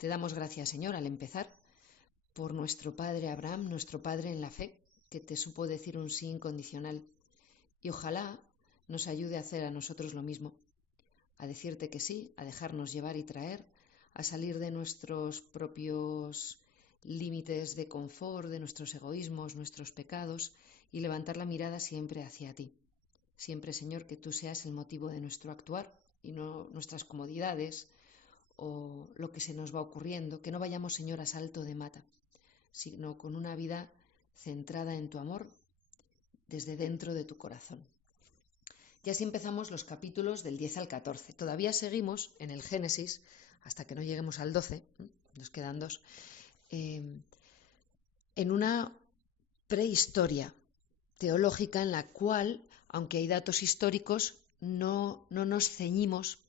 Te damos gracias, Señor, al empezar, por nuestro Padre Abraham, nuestro Padre en la fe, que te supo decir un sí incondicional. Y ojalá nos ayude a hacer a nosotros lo mismo, a decirte que sí, a dejarnos llevar y traer, a salir de nuestros propios límites de confort, de nuestros egoísmos, nuestros pecados, y levantar la mirada siempre hacia ti. Siempre, Señor, que tú seas el motivo de nuestro actuar y no nuestras comodidades o lo que se nos va ocurriendo, que no vayamos, Señor, a salto de mata, sino con una vida centrada en tu amor desde dentro de tu corazón. Y así empezamos los capítulos del 10 al 14. Todavía seguimos en el Génesis, hasta que no lleguemos al 12, nos quedan dos, en una prehistoria teológica en la cual, aunque hay datos históricos, no nos ceñimos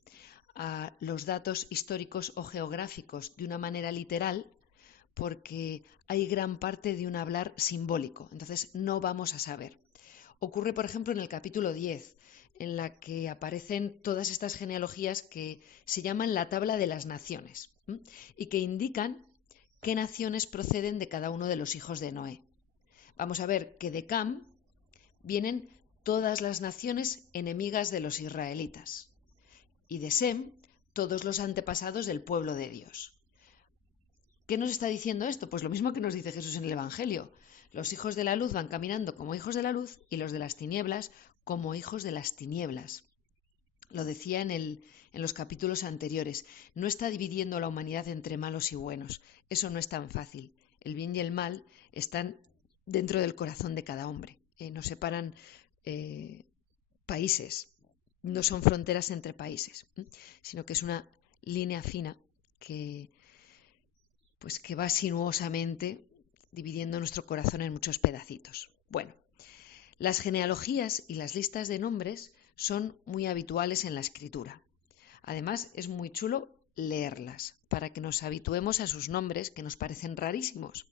a los datos históricos o geográficos de una manera literal, porque hay gran parte de un hablar simbólico, entonces no vamos a saber. Ocurre, por ejemplo, en el capítulo 10, en la que aparecen todas estas genealogías que se llaman la tabla de las naciones, y que indican qué naciones proceden de cada uno de los hijos de Noé. Vamos a ver que de Cam vienen todas las naciones enemigas de los israelitas, y de Sem todos los antepasados del pueblo de Dios. ¿Qué nos está diciendo esto? Pues lo mismo que nos dice Jesús en el Evangelio. Los hijos de la luz van caminando como hijos de la luz y los de las tinieblas como hijos de las tinieblas. Lo decía en los capítulos anteriores. No está dividiendo la humanidad entre malos y buenos. Eso no es tan fácil. El bien y el mal están dentro del corazón de cada hombre. Nos separan países. No son fronteras entre países, sino que es una línea fina que va sinuosamente dividiendo nuestro corazón en muchos pedacitos. Bueno, las genealogías y las listas de nombres son muy habituales en la escritura. Además, es muy chulo leerlas para que nos habituemos a sus nombres que nos parecen rarísimos.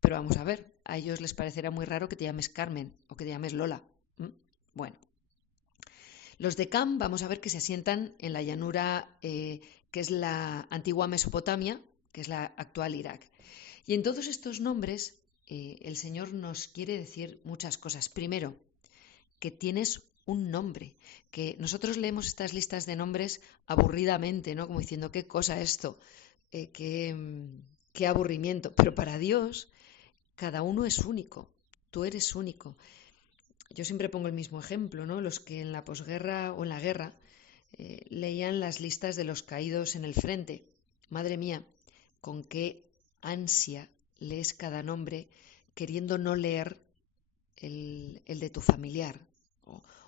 Pero vamos a ver, a ellos les parecerá muy raro que te llames Carmen o que te llames Lola. Bueno, los de Cam vamos a ver que se asientan en la llanura que es la antigua Mesopotamia, que es la actual Irak. Y en todos estos nombres el Señor nos quiere decir muchas cosas. Primero, que tienes un nombre, que nosotros leemos estas listas de nombres aburridamente, ¿no? Como diciendo, ¿qué cosa esto? Qué aburrimiento. Pero para Dios, cada uno es único. Tú eres único. Yo siempre pongo el mismo ejemplo, ¿no? Los que en la posguerra o en la guerra leían las listas de los caídos en el frente. Madre mía, con qué ansia lees cada nombre, queriendo no leer el de tu familiar.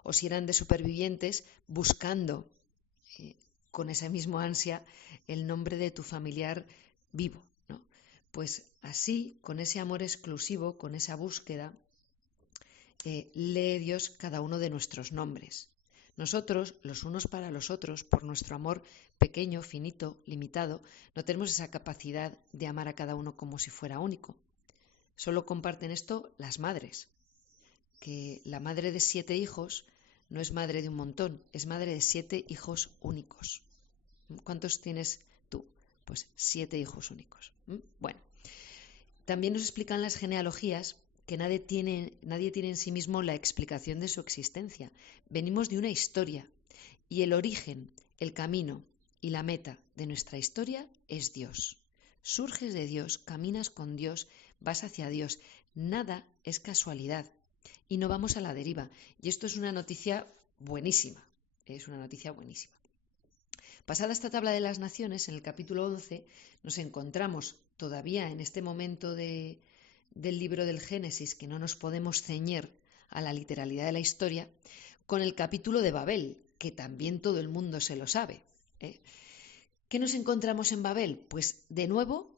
O si eran de supervivientes, buscando con esa misma ansia el nombre de tu familiar vivo, ¿no? Pues así, con ese amor exclusivo, con esa búsqueda, lee Dios cada uno de nuestros nombres. Nosotros, los unos para los otros, por nuestro amor pequeño, finito, limitado, no tenemos esa capacidad de amar a cada uno como si fuera único. Solo comparten esto las madres, que la madre de 7 hijos no es madre de un montón, es madre de 7 hijos únicos. ¿Cuántos tienes tú? Pues 7 hijos únicos. Bueno, también nos explican las genealogías que nadie tiene en sí mismo la explicación de su existencia. Venimos de una historia y el origen, el camino y la meta de nuestra historia es Dios. Surges de Dios, caminas con Dios, vas hacia Dios. Nada es casualidad y no vamos a la deriva. Y esto es una noticia buenísima. Es una noticia buenísima. Pasada esta tabla de las naciones, en el capítulo 11, nos encontramos todavía en este momento del libro del Génesis, que no nos podemos ceñir a la literalidad de la historia, con el capítulo de Babel, que también todo el mundo se lo sabe. ¿Qué nos encontramos en Babel? Pues de nuevo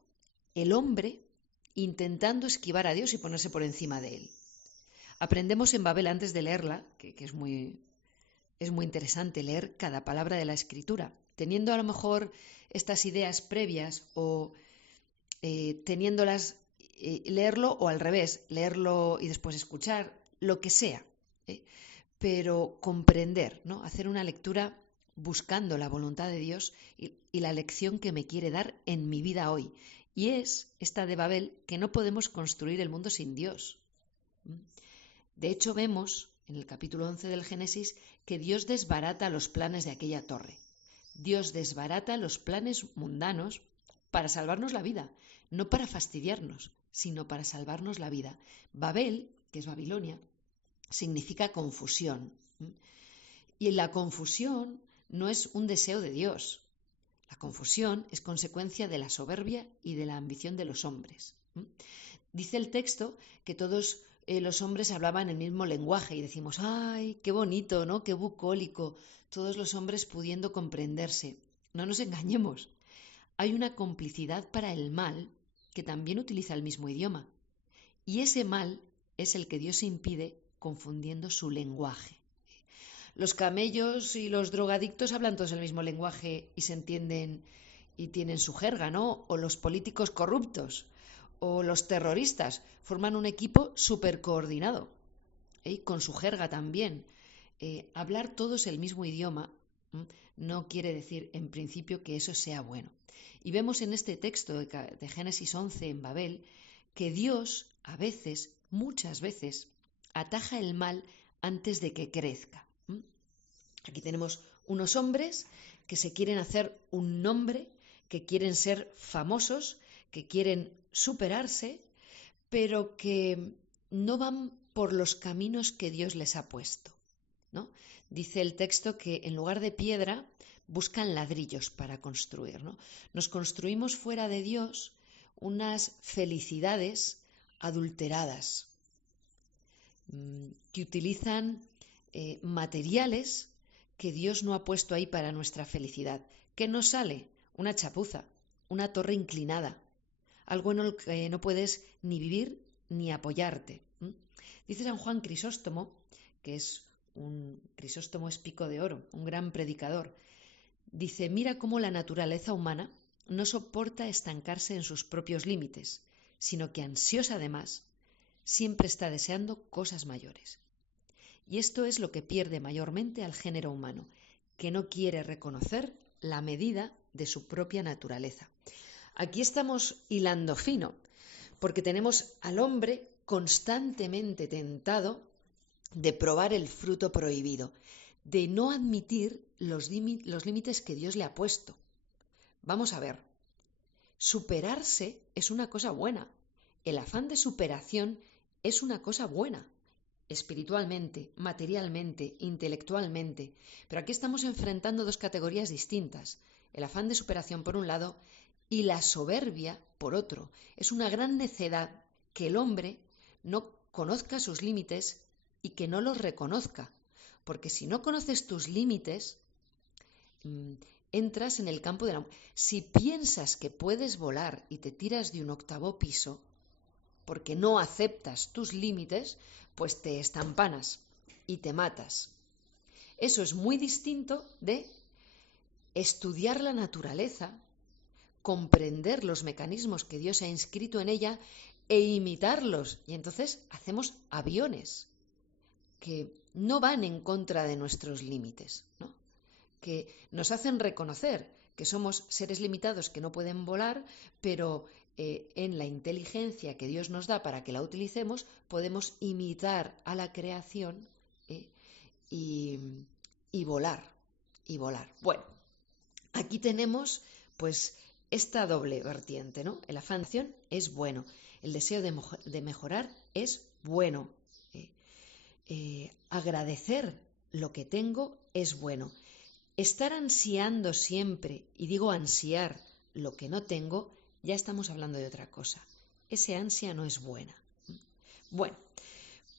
el hombre intentando esquivar a Dios y ponerse por encima de él. Aprendemos en Babel, antes de leerla, que es muy interesante leer cada palabra de la Escritura, teniendo a lo mejor estas ideas previas o teniéndolas, leerlo o al revés, leerlo y después escuchar, lo que sea, pero comprender, ¿no? Hacer una lectura buscando la voluntad de Dios y la lección que me quiere dar en mi vida hoy. Y es esta de Babel, que no podemos construir el mundo sin Dios. De hecho, vemos en el capítulo 11 del Génesis que Dios desbarata los planes de aquella torre. Dios desbarata los planes mundanos para salvarnos la vida, no para fastidiarnos, sino para salvarnos la vida. Babel, que es Babilonia, significa confusión. Y la confusión no es un deseo de Dios. La confusión es consecuencia de la soberbia y de la ambición de los hombres. Dice el texto que todos los hombres hablaban el mismo lenguaje y decimos, ¡ay, qué bonito!, ¿no? ¡Qué bucólico! Todos los hombres pudiendo comprenderse. No nos engañemos. Hay una complicidad para el mal que también utiliza el mismo idioma. Y ese mal es el que Dios impide confundiendo su lenguaje. Los camellos y los drogadictos hablan todos el mismo lenguaje y se entienden y tienen su jerga, ¿no? O los políticos corruptos o los terroristas forman un equipo súper coordinado, con su jerga también. Hablar todos el mismo idioma no quiere decir en principio que eso sea bueno. Y vemos en este texto de Génesis 11 en Babel que Dios a veces, muchas veces, ataja el mal antes de que crezca. Aquí tenemos unos hombres que se quieren hacer un nombre, que quieren ser famosos, que quieren superarse, pero que no van por los caminos que Dios les ha puesto, ¿no? Dice el texto que en lugar de piedra buscan ladrillos para construir, ¿no? Nos construimos fuera de Dios unas felicidades adulteradas, que utilizan materiales que Dios no ha puesto ahí para nuestra felicidad. ¿Qué nos sale? Una chapuza, una torre inclinada, algo en lo que no puedes ni vivir ni apoyarte. Dice San Juan Crisóstomo, que es Crisóstomo es pico de oro, un gran predicador, dice, mira cómo la naturaleza humana no soporta estancarse en sus propios límites, sino que ansiosa además, siempre está deseando cosas mayores. Y esto es lo que pierde mayormente al género humano, que no quiere reconocer la medida de su propia naturaleza. Aquí estamos hilando fino, porque tenemos al hombre constantemente tentado de probar el fruto prohibido, de no admitir los límites que Dios le ha puesto. Vamos a ver, superarse es una cosa buena, el afán de superación es una cosa buena, espiritualmente, materialmente, intelectualmente, pero aquí estamos enfrentando dos categorías distintas, el afán de superación por un lado y la soberbia por otro. Es una gran necedad que el hombre no conozca sus límites y que no los reconozca, porque si no conoces tus límites, entras en el campo de la... Si piensas que puedes volar y te tiras de un 8º piso, porque no aceptas tus límites, pues te estampanas y te matas. Eso es muy distinto de estudiar la naturaleza, comprender los mecanismos que Dios ha inscrito en ella e imitarlos. Y entonces hacemos aviones que no van en contra de nuestros límites, ¿no? Que nos hacen reconocer que somos seres limitados que no pueden volar, pero en la inteligencia que Dios nos da para que la utilicemos, podemos imitar a la creación y volar, y volar. Bueno, aquí tenemos pues esta doble vertiente, ¿no? El afán de acción es bueno, el deseo de mejorar es bueno, agradecer lo que tengo es bueno. Estar ansiando siempre, y digo ansiar lo que no tengo, ya estamos hablando de otra cosa. Ese ansia no es buena. Bueno,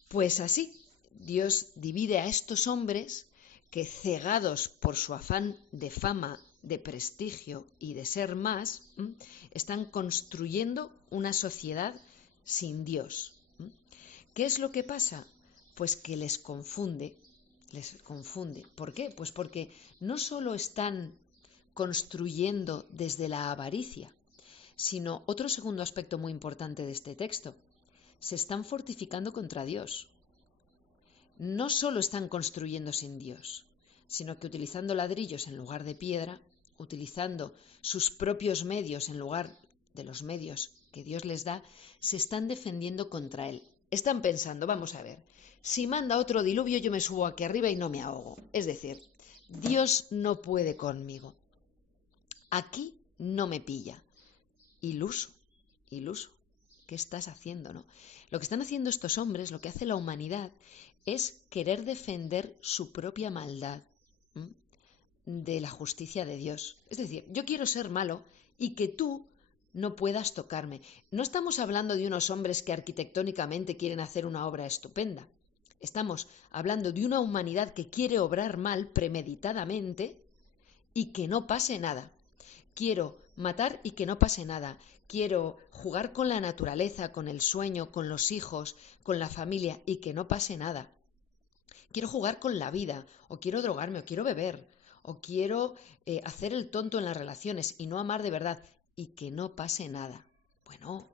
pues así, Dios divide a estos hombres que, cegados por su afán de fama, de prestigio y de ser más, están construyendo una sociedad sin Dios. ¿Qué es lo que pasa? Pues que les confunde. ¿Por qué? Pues porque no solo están construyendo desde la avaricia, sino otro segundo aspecto muy importante de este texto, se están fortificando contra Dios. No solo están construyendo sin Dios, sino que utilizando ladrillos en lugar de piedra, utilizando sus propios medios en lugar de los medios que Dios les da, se están defendiendo contra Él. Están pensando, vamos a ver, si manda otro diluvio yo me subo aquí arriba y no me ahogo. Es decir, Dios no puede conmigo. Aquí no me pilla. Iluso, iluso. ¿Qué estás haciendo, no? Lo que están haciendo estos hombres, lo que hace la humanidad, es querer defender su propia maldad de la justicia de Dios. Es decir, yo quiero ser malo y que tú no puedas tocarme. No estamos hablando de unos hombres que arquitectónicamente quieren hacer una obra estupenda. Estamos hablando de una humanidad que quiere obrar mal premeditadamente y que no pase nada. Quiero matar y que no pase nada. Quiero jugar con la naturaleza, con el sueño, con los hijos, con la familia y que no pase nada. Quiero jugar con la vida, o quiero drogarme, o quiero beber, o quiero hacer el tonto en las relaciones y no amar de verdad y que no pase nada. Bueno,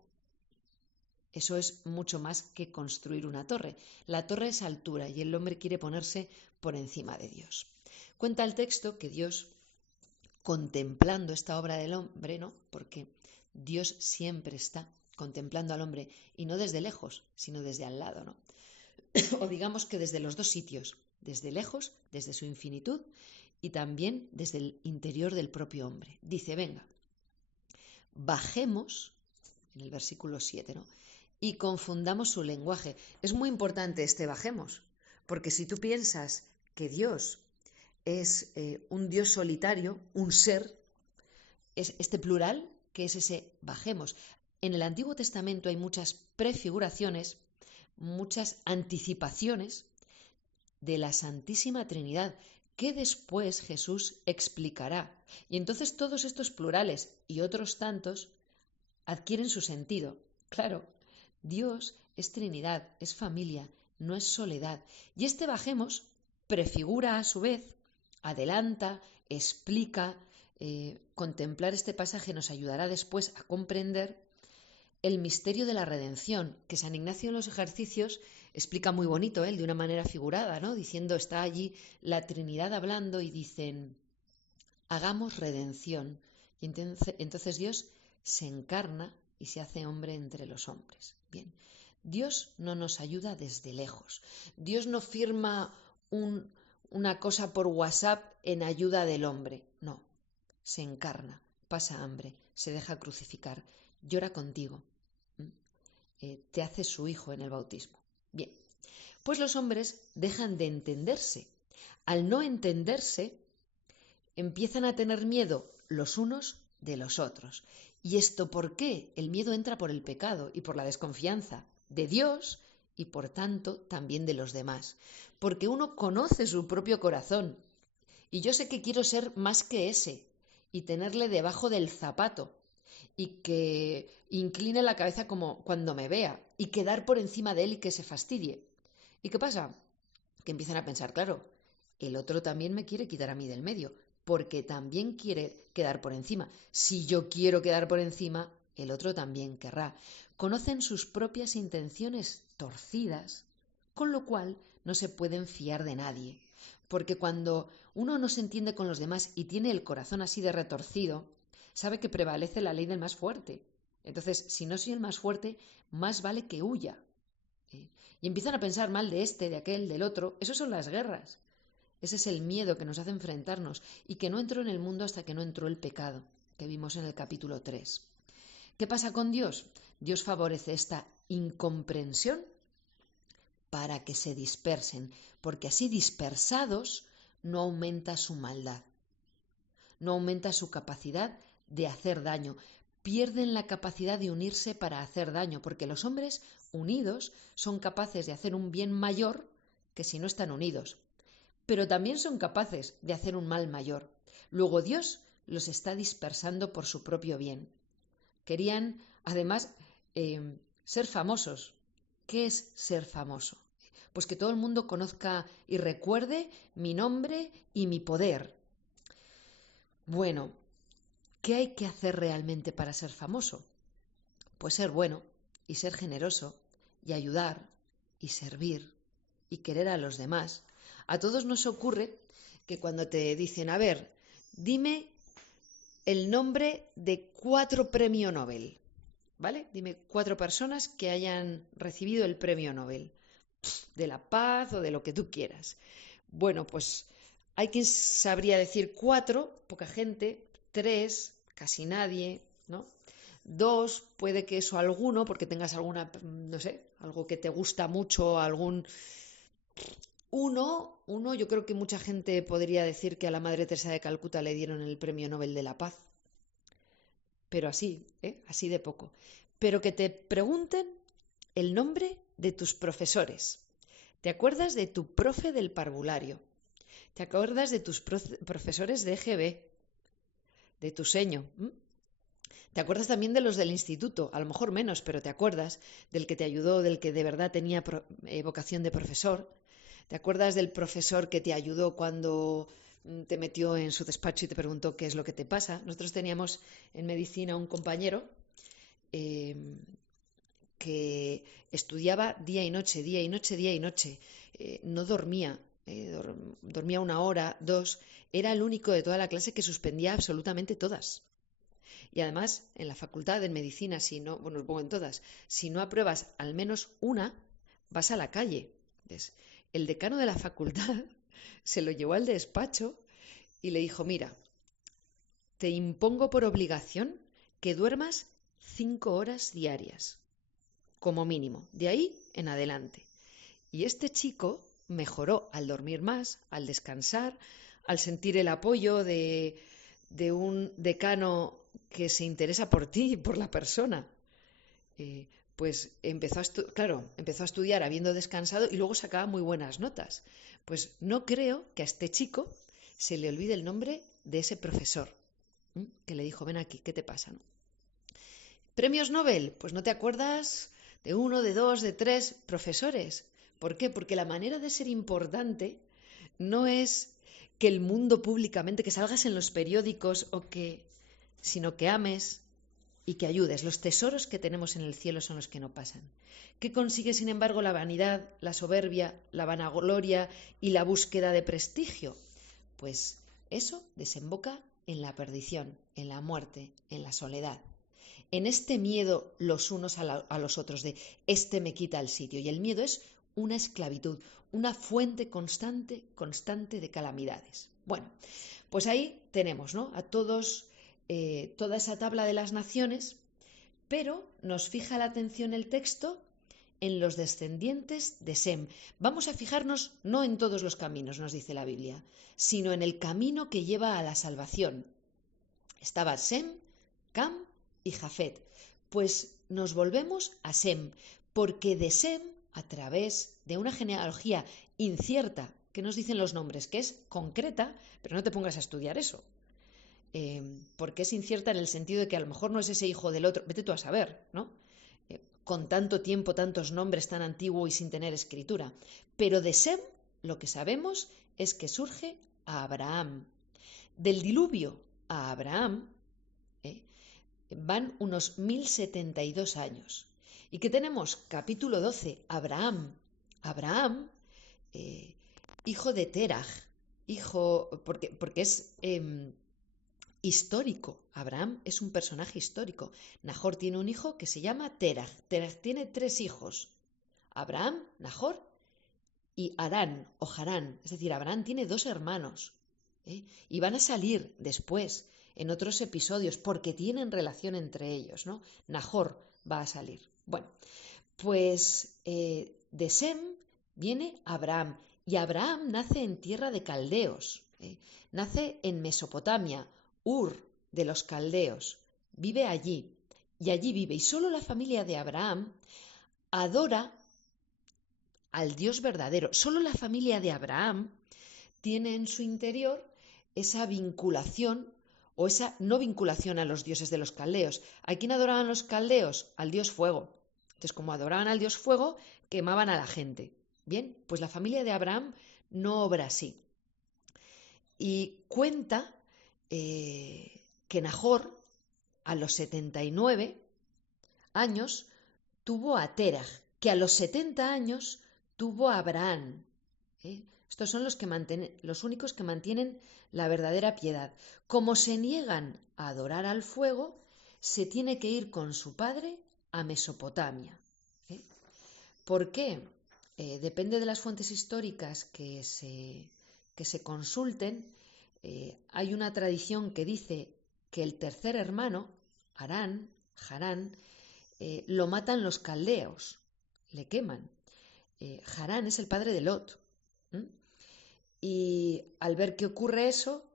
eso es mucho más que construir una torre. La torre es altura y el hombre quiere ponerse por encima de Dios. Cuenta el texto que Dios, contemplando esta obra del hombre, ¿no? Porque Dios siempre está contemplando al hombre y no desde lejos, sino desde al lado, ¿no? O digamos que desde los dos sitios, desde lejos, desde su infinitud y también desde el interior del propio hombre. Dice, venga, bajemos, en el versículo 7, ¿no? Y confundamos su lenguaje. Es muy importante este bajemos, porque si tú piensas que Dios es un Dios solitario, un ser, es este plural que es ese bajemos. En el Antiguo Testamento hay muchas prefiguraciones, muchas anticipaciones de la Santísima Trinidad que después Jesús explicará. Y entonces todos estos plurales y otros tantos adquieren su sentido. Claro, Dios es Trinidad, es familia, no es soledad. Y este bajemos prefigura a su vez, adelanta, explica. Contemplar este pasaje nos ayudará después a comprender el misterio de la redención, que San Ignacio en los ejercicios explica muy bonito, de una manera figurada, ¿no? Diciendo, está allí la Trinidad hablando y dicen, hagamos redención. Y entonces Dios se encarna y se hace hombre entre los hombres. Bien, Dios no nos ayuda desde lejos. Dios no firma una cosa por WhatsApp en ayuda del hombre. No, se encarna, pasa hambre, se deja crucificar, llora contigo. Te hace su hijo en el bautismo. Bien, pues los hombres dejan de entenderse. Al no entenderse, empiezan a tener miedo los unos de los otros. ¿Y esto por qué? El miedo entra por el pecado y por la desconfianza de Dios y por tanto también de los demás. Porque uno conoce su propio corazón y yo sé que quiero ser más que ese y tenerle debajo del zapato y que incline la cabeza como cuando me vea y quedar por encima de él y que se fastidie. ¿Y qué pasa? Que empiezan a pensar, claro, el otro también me quiere quitar a mí del medio, porque también quiere quedar por encima. Si yo quiero quedar por encima, el otro también querrá. Conocen sus propias intenciones torcidas, con lo cual no se pueden fiar de nadie. Porque cuando uno no se entiende con los demás y tiene el corazón así de retorcido, sabe que prevalece la ley del más fuerte. Entonces, si no soy el más fuerte, más vale que huya. Y empiezan a pensar mal de este, de aquel, del otro. Eso son las guerras. Ese es el miedo que nos hace enfrentarnos y que no entró en el mundo hasta que no entró el pecado, que vimos en el capítulo 3. ¿Qué pasa con Dios? Dios favorece esta incomprensión para que se dispersen, porque así dispersados no aumenta su maldad, no aumenta su capacidad de hacer daño. Pierden la capacidad de unirse para hacer daño, porque los hombres unidos son capaces de hacer un bien mayor que si no están unidos, pero también son capaces de hacer un mal mayor. Luego Dios los está dispersando por su propio bien. Querían, además, ser famosos. ¿Qué es ser famoso? Pues que todo el mundo conozca y recuerde mi nombre y mi poder. Bueno, ¿qué hay que hacer realmente para ser famoso? Pues ser bueno y ser generoso y ayudar y servir y querer a los demás. A todos nos ocurre que cuando te dicen, a ver, dime el nombre de 4 premios Nobel, ¿vale? Dime 4 personas que hayan recibido el premio Nobel, de la paz o de lo que tú quieras. Bueno, pues hay quien sabría decir 4, poca gente, 3, casi nadie, ¿no? 2, puede que eso alguno, porque tengas alguna, no sé, algo que te gusta mucho, algún... Uno, yo creo que mucha gente podría decir que a la Madre Teresa de Calcuta le dieron el Premio Nobel de la Paz, pero así, así de poco. Pero que te pregunten el nombre de tus profesores. ¿Te acuerdas de tu profe del parvulario? ¿Te acuerdas de tus profesores de EGB? De tu seño. ¿Te acuerdas también de los del instituto? A lo mejor menos, pero te acuerdas del que te ayudó, del que de verdad tenía vocación de profesor. ¿Te acuerdas del profesor que te ayudó cuando te metió en su despacho y te preguntó qué es lo que te pasa? Nosotros teníamos en medicina un compañero eh, que estudiaba día y noche, día y noche, día y noche. No dormía, dormía 1 hora, 2. Era el único de toda la clase que suspendía absolutamente todas. Y además, en la facultad de medicina, si no, bueno, supongo en todas, si no apruebas al menos una, vas a la calle. ¿Ves? El decano de la facultad se lo llevó al despacho y le dijo, mira, te impongo por obligación que duermas 5 horas diarias, como mínimo, de ahí en adelante. Y este chico mejoró al dormir más, al descansar, al sentir el apoyo de un decano que se interesa por ti y por la persona. Pues empezó a estudiar habiendo descansado y luego sacaba muy buenas notas. Pues no creo que a este chico se le olvide el nombre de ese profesor, que le dijo, ven aquí, ¿qué te pasa? ¿No? ¿Premios Nobel? Pues no te acuerdas de 1, de 2, de 3 profesores. ¿Por qué? Porque la manera de ser importante no es que el mundo públicamente, que salgas en los periódicos sino que ames y que ayudes. Los tesoros que tenemos en el cielo son los que no pasan. ¿Qué consigue, sin embargo, la vanidad, la soberbia, la vanagloria y la búsqueda de prestigio? Pues eso desemboca en la perdición, en la muerte, en la soledad. En este miedo los unos a los otros de este me quita el sitio. Y el miedo es una esclavitud, una fuente constante, constante de calamidades. Bueno, pues ahí tenemos, ¿no?, a todos, toda esa tabla de las naciones, pero nos fija la atención el texto en los descendientes de Sem. Vamos a fijarnos no en todos los caminos, nos dice la Biblia, sino en el camino que lleva a la salvación. Estaba Sem, Cam y Jafet. Pues nos volvemos a Sem, porque de Sem, a través de una genealogía incierta, que nos dicen los nombres, que es concreta, pero no te pongas a estudiar eso, porque es incierta en el sentido de que a lo mejor no es ese hijo del otro, vete tú a saber, ¿no? Con tanto tiempo, tantos nombres, tan antiguo y sin tener escritura. Pero de Sem, lo que sabemos es que surge a Abraham. Del diluvio a Abraham van unos 1072 años. ¿Y qué tenemos? Capítulo 12, Abraham. Abraham, hijo de Teraj, porque es histórico. Abraham es un personaje histórico. Nahor tiene un hijo que se llama Teraj. Teraj tiene 3 hijos. Abraham, Nahor y Harán o Harán. Es decir, Abraham tiene 2 hermanos. Y van a salir después en otros episodios porque tienen relación entre ellos, ¿no? Nahor va a salir. Bueno, pues de Sem viene Abraham y Abraham nace en tierra de caldeos, nace en Mesopotamia, Ur de los caldeos, vive allí y allí vive y solo la familia de Abraham adora al Dios verdadero, solo la familia de Abraham tiene en su interior esa vinculación o esa no vinculación a los dioses de los caldeos. ¿A quién adoraban los caldeos? Al dios fuego. Entonces, como adoraban al dios fuego, quemaban a la gente. Bien, pues la familia de Abraham no obra así. Y cuenta que Nahor, a los 79 años, tuvo a Teraj, que a los 70 años tuvo a Abraham. Estos son los únicos que mantienen la verdadera piedad. Como se niegan a adorar al fuego, se tiene que ir con su padre a Mesopotamia. ¿Por qué? Depende de las fuentes históricas que se consulten. Hay una tradición que dice que el tercer hermano, Harán, lo matan los caldeos, le queman. Harán es el padre de Lot. Y al ver que ocurre eso,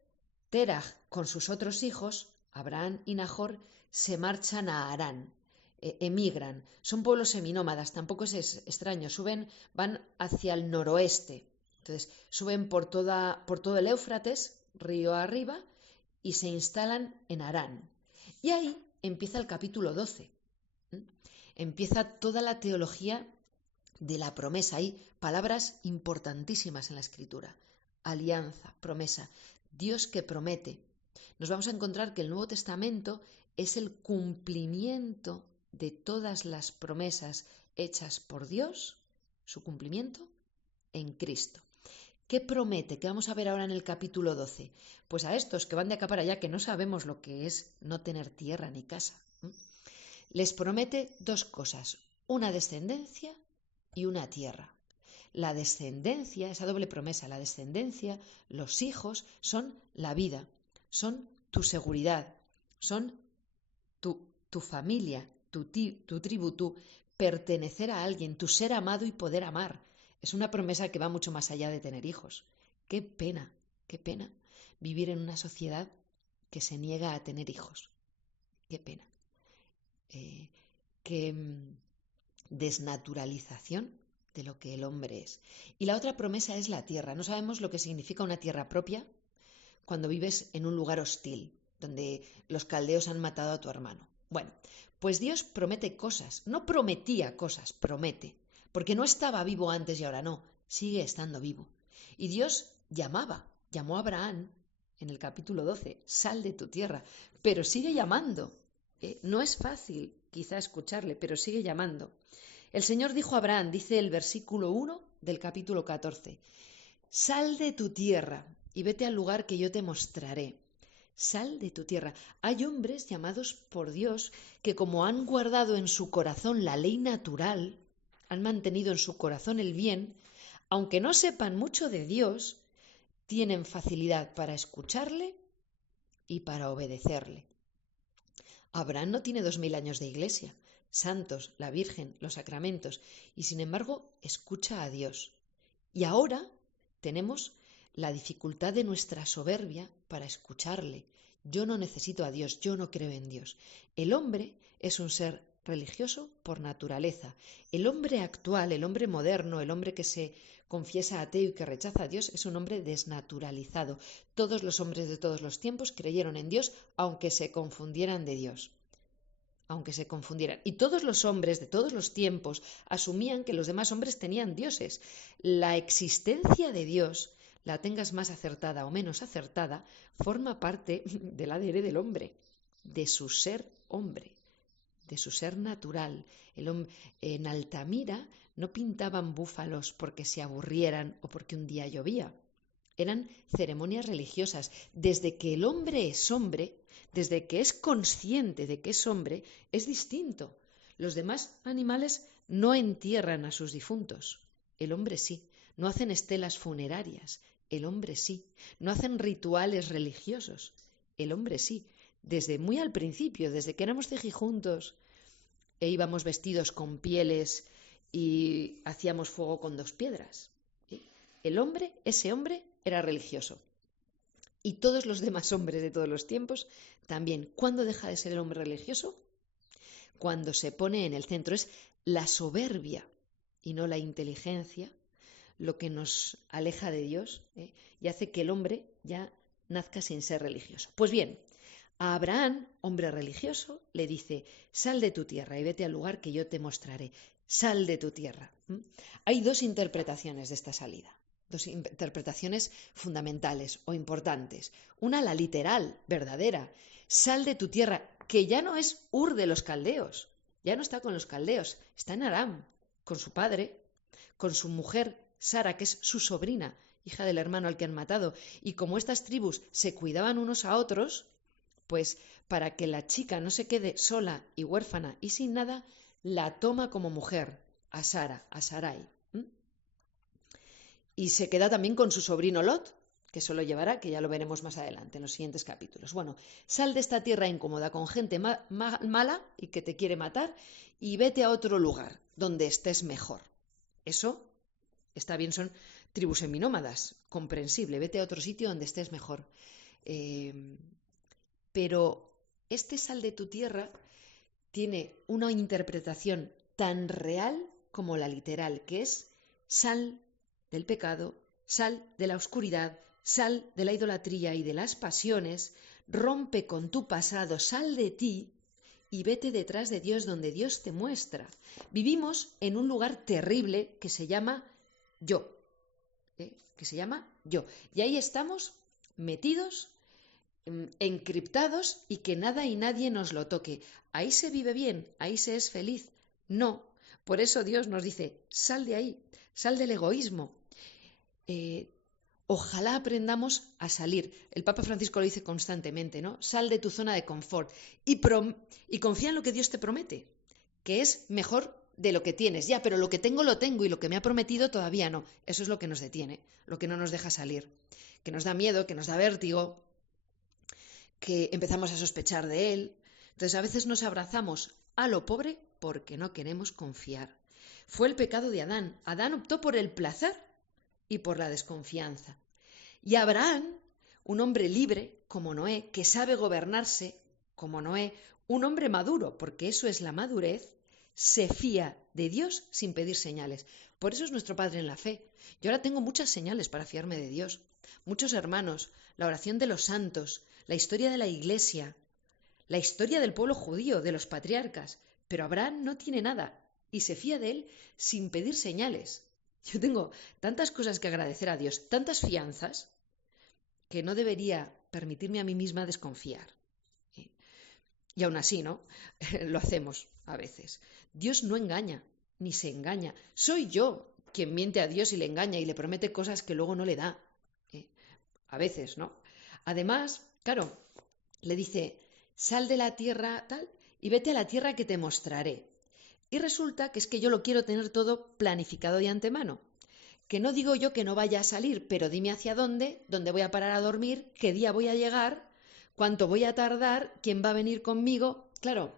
Teraj con sus otros hijos, Abraham y Nahor, se marchan a Harán, emigran. Son pueblos seminómadas, tampoco es extraño, van hacia el noroeste. Entonces suben por todo el Éufrates, río arriba, y se instalan en Harán. Y ahí empieza el capítulo 12. Empieza toda la teología de la promesa. Hay palabras importantísimas en la Escritura. Alianza, promesa, Dios que promete. Nos vamos a encontrar que el Nuevo Testamento es el cumplimiento de todas las promesas hechas por Dios, su cumplimiento en Cristo. ¿Qué promete? ¿Qué vamos a ver ahora en el capítulo 12? Pues a estos que van de acá para allá, que no sabemos lo que es no tener tierra ni casa, les promete dos cosas, una descendencia y una tierra. La descendencia, esa doble promesa, la descendencia, los hijos, son la vida, son tu seguridad, son tu familia, tu tribu, tu pertenecer a alguien, tu ser amado y poder amar. Es una promesa que va mucho más allá de tener hijos. Qué pena vivir en una sociedad que se niega a tener hijos. Qué pena. Qué desnaturalización de lo que el hombre es. Y la otra promesa es la tierra. No sabemos lo que significa una tierra propia cuando vives en un lugar hostil, donde los caldeos han matado a tu hermano. Bueno, pues Dios promete cosas. No prometía cosas, promete. Porque no estaba vivo antes y ahora no, sigue estando vivo. Y Dios llamó a Abraham en el capítulo 12, sal de tu tierra, pero sigue llamando. No es fácil quizá escucharle, pero sigue llamando. El Señor dijo a Abraham, dice el versículo 1 del capítulo 14, sal de tu tierra y vete al lugar que yo te mostraré. Sal de tu tierra. Hay hombres llamados por Dios que como han guardado en su corazón la ley natural, han mantenido en su corazón el bien, aunque no sepan mucho de Dios, tienen facilidad para escucharle y para obedecerle. Abraham no tiene 2000 años de iglesia, santos, la Virgen, los sacramentos, y sin embargo escucha a Dios. Y ahora tenemos la dificultad de nuestra soberbia para escucharle. Yo no necesito a Dios, yo no creo en Dios. El hombre es un ser religioso por naturaleza. El hombre actual, el hombre moderno, el hombre que se confiesa ateo y que rechaza a Dios es un hombre desnaturalizado. Todos los hombres de todos los tiempos creyeron en Dios aunque se confundieran de Dios. Aunque se confundieran. Y todos los hombres de todos los tiempos asumían que los demás hombres tenían dioses. La existencia de Dios, la tengas más acertada o menos acertada, forma parte del ADN del hombre, de su ser hombre, de su ser natural. En Altamira no pintaban búfalos porque se aburrieran o porque un día llovía. Eran ceremonias religiosas. Desde que el hombre es hombre, desde que es consciente de que es hombre, es distinto. Los demás animales no entierran a sus difuntos. El hombre sí. No hacen estelas funerarias. El hombre sí. No hacen rituales religiosos. El hombre sí. Desde muy al principio, desde que éramos cejijuntos e íbamos vestidos con pieles y hacíamos fuego con 2 piedras. El hombre, ese hombre, era religioso. Y todos los demás hombres de todos los tiempos también. ¿Cuándo deja de ser el hombre religioso? Cuando se pone en el centro. Es la soberbia y no la inteligencia lo que nos aleja de Dios y hace que el hombre ya nazca sin ser religioso. Pues bien, a Abraham, hombre religioso, le dice, sal de tu tierra y vete al lugar que yo te mostraré. Sal de tu tierra. Hay 2 interpretaciones de esta salida. 2 interpretaciones fundamentales o importantes. Una, la literal, verdadera. Sal de tu tierra, que ya no es Ur de los caldeos. Ya no está con los caldeos. Está en Aram, con su padre, con su mujer Sara, que es su sobrina, hija del hermano al que han matado. Y como estas tribus se cuidaban unos a otros, pues para que la chica no se quede sola y huérfana y sin nada, la toma como mujer, a Sara, a Sarai. Y se queda también con su sobrino Lot, que eso lo llevará, que ya lo veremos más adelante en los siguientes capítulos. Bueno, sal de esta tierra incómoda con gente mala y que te quiere matar y vete a otro lugar donde estés mejor. Eso está bien, son tribus seminómadas, comprensible, vete a otro sitio donde estés mejor. Pero este sal de tu tierra tiene una interpretación tan real como la literal, que es sal del pecado, sal de la oscuridad, sal de la idolatría y de las pasiones, rompe con tu pasado, sal de ti y vete detrás de Dios donde Dios te muestra. Vivimos en un lugar terrible que se llama yo, que se llama yo. Y ahí estamos metidos, encriptados y que nada y nadie nos lo toque. Ahí se vive bien, ahí se es feliz. No, por eso Dios nos dice, sal de ahí, sal del egoísmo. Ojalá aprendamos a salir. El Papa Francisco lo dice constantemente, ¿no? Sal de tu zona de confort y confía en lo que Dios te promete, que es mejor de lo que tienes. Ya, pero lo que tengo lo tengo y lo que me ha prometido todavía no. Eso es lo que nos detiene, lo que no nos deja salir, que nos da miedo, que nos da vértigo, que empezamos a sospechar de él. Entonces a veces nos abrazamos a lo pobre porque no queremos confiar. Fue el pecado de Adán. Adán optó por el placer y por la desconfianza. Y Abraham, un hombre libre como Noé, que sabe gobernarse como Noé, un hombre maduro, porque eso es la madurez, se fía de Dios sin pedir señales. Por eso es nuestro Padre en la fe. Yo ahora tengo muchas señales para fiarme de Dios. Muchos hermanos, la oración de los santos, la historia de la Iglesia, la historia del pueblo judío, de los patriarcas. Pero Abraham no tiene nada y se fía de él sin pedir señales. Yo tengo tantas cosas que agradecer a Dios, tantas fianzas, que no debería permitirme a mí misma desconfiar. Y aún así, ¿no? Lo hacemos a veces. Dios no engaña, ni se engaña. Soy yo quien miente a Dios y le engaña y le promete cosas que luego no le da. A veces, ¿no? Además, claro, le dice, sal de la tierra tal y vete a la tierra que te mostraré. Y resulta que es que yo lo quiero tener todo planificado de antemano. Que no digo yo que no vaya a salir, pero dime hacia dónde voy a parar a dormir, qué día voy a llegar, cuánto voy a tardar, quién va a venir conmigo. Claro,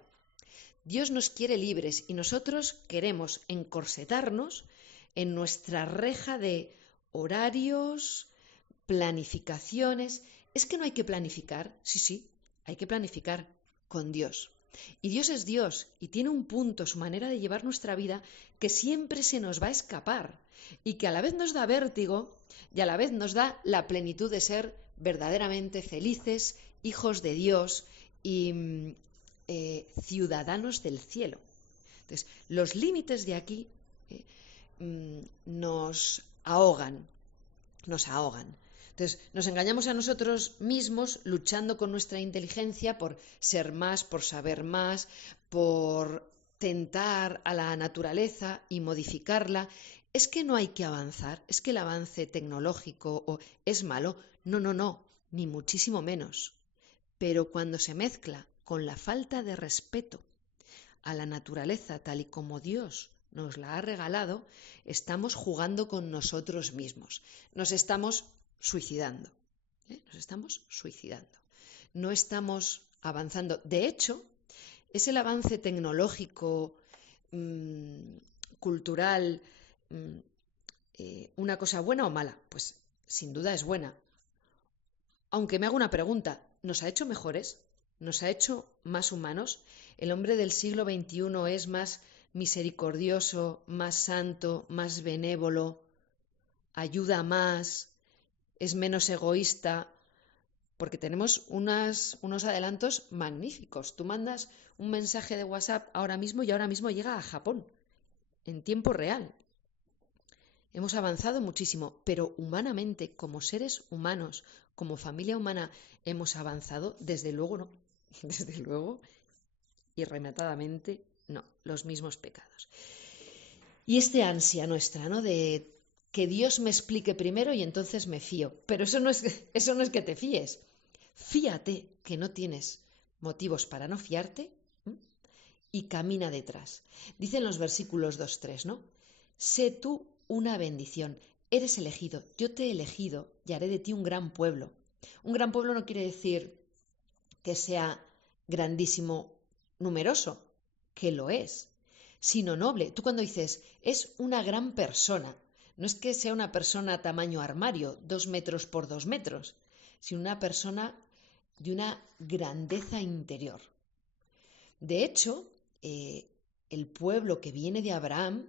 Dios nos quiere libres y nosotros queremos encorsetarnos en nuestra reja de horarios, planificaciones. Es que no hay que planificar, sí, hay que planificar con Dios. Y Dios es Dios y tiene un punto, su manera de llevar nuestra vida, que siempre se nos va a escapar y que a la vez nos da vértigo y a la vez nos da la plenitud de ser verdaderamente felices, hijos de Dios y ciudadanos del cielo. Entonces, los límites de aquí nos ahogan. Entonces, nos engañamos a nosotros mismos luchando con nuestra inteligencia por ser más, por saber más, por tentar a la naturaleza y modificarla. Es que no hay que avanzar, es que el avance tecnológico es malo. No, ni muchísimo menos. Pero cuando se mezcla con la falta de respeto a la naturaleza tal y como Dios nos la ha regalado, estamos jugando con nosotros mismos. Nos estamos suicidando. Nos estamos suicidando. No estamos avanzando. De hecho, ¿es el avance tecnológico, cultural, una cosa buena o mala? Pues sin duda es buena. Aunque me hago una pregunta, ¿nos ha hecho mejores? ¿Nos ha hecho más humanos? ¿El hombre del siglo XXI es más misericordioso, más santo, más benévolo, ayuda más, es menos egoísta? Porque tenemos unos adelantos magníficos. Tú mandas un mensaje de WhatsApp ahora mismo y ahora mismo llega a Japón, en tiempo real. Hemos avanzado muchísimo, pero humanamente, como seres humanos, como familia humana, ¿hemos avanzado? Desde luego no. Desde luego, irrematadamente no. Los mismos pecados. Y ansia nuestra, ¿no? De que Dios me explique primero y entonces me fío. Pero eso no es que te fíes. Fíate que no tienes motivos para no fiarte, ¿m? Y camina detrás. Dicen los versículos 2-3, ¿no? Sé tú una bendición. Eres elegido. Yo te he elegido y haré de ti un gran pueblo. Un gran pueblo no quiere decir que sea grandísimo, numeroso, que lo es, sino noble. Tú cuando dices, es una gran persona, no es que sea una persona tamaño armario, 2 metros por 2 metros, sino una persona de una grandeza interior. De hecho, el pueblo que viene de Abraham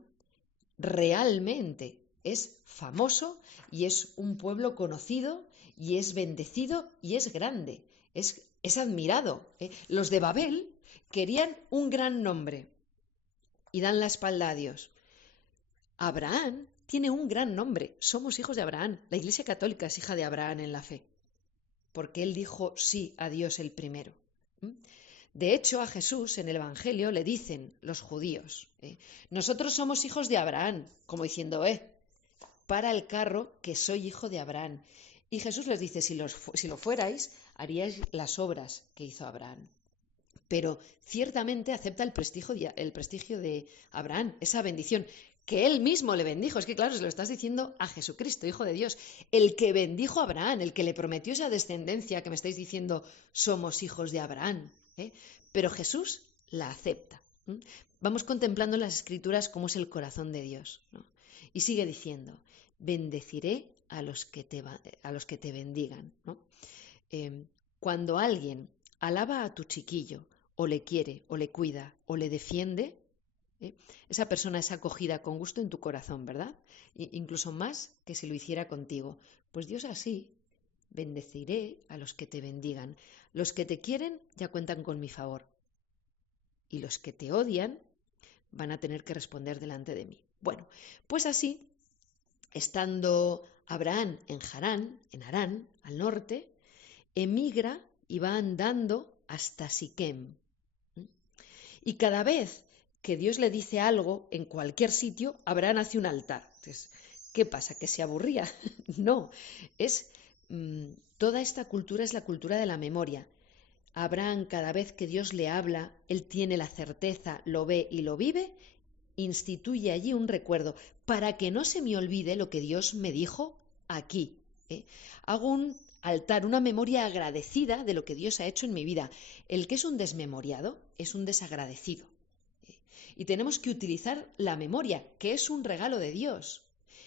realmente es famoso y es un pueblo conocido y es bendecido y es grande, es admirado. Los de Babel querían un gran nombre y dan la espalda a Dios. Abraham tiene un gran nombre, somos hijos de Abraham, la Iglesia Católica es hija de Abraham en la fe, porque él dijo sí a Dios el primero. De hecho, a Jesús en el Evangelio le dicen los judíos, nosotros somos hijos de Abraham, como diciendo, para el carro que soy hijo de Abraham. Y Jesús les dice, si lo fuerais, haríais las obras que hizo Abraham. Pero ciertamente acepta el prestigio de Abraham, esa bendición, que él mismo le bendijo. Es que claro, se lo estás diciendo a Jesucristo, Hijo de Dios, el que bendijo a Abraham, el que le prometió esa descendencia que me estáis diciendo, somos hijos de Abraham. Pero Jesús la acepta. Vamos contemplando en las Escrituras cómo es el corazón de Dios, ¿no? Y sigue diciendo, bendeciré a los que te bendigan, ¿no? Cuando alguien alaba a tu chiquillo, o le quiere, o le cuida, o le defiende, esa persona es acogida con gusto en tu corazón, ¿verdad? Incluso más que si lo hiciera contigo. Pues Dios así, bendeciré a los que te bendigan. Los que te quieren ya cuentan con mi favor. Y los que te odian van a tener que responder delante de mí. Bueno, pues así, estando Abraham en Harán, al norte, emigra y va andando hasta Siquem. Y cada vez que Dios le dice algo en cualquier sitio, Abraham hace un altar. Entonces, ¿qué pasa? ¿Que se aburría? No, toda esta cultura es la cultura de la memoria. Abraham, cada vez que Dios le habla, él tiene la certeza, lo ve y lo vive, instituye allí un recuerdo para que no se me olvide lo que Dios me dijo aquí. Hago un altar, una memoria agradecida de lo que Dios ha hecho en mi vida. El que es un desmemoriado es un desagradecido. Y tenemos que utilizar la memoria, que es un regalo de Dios.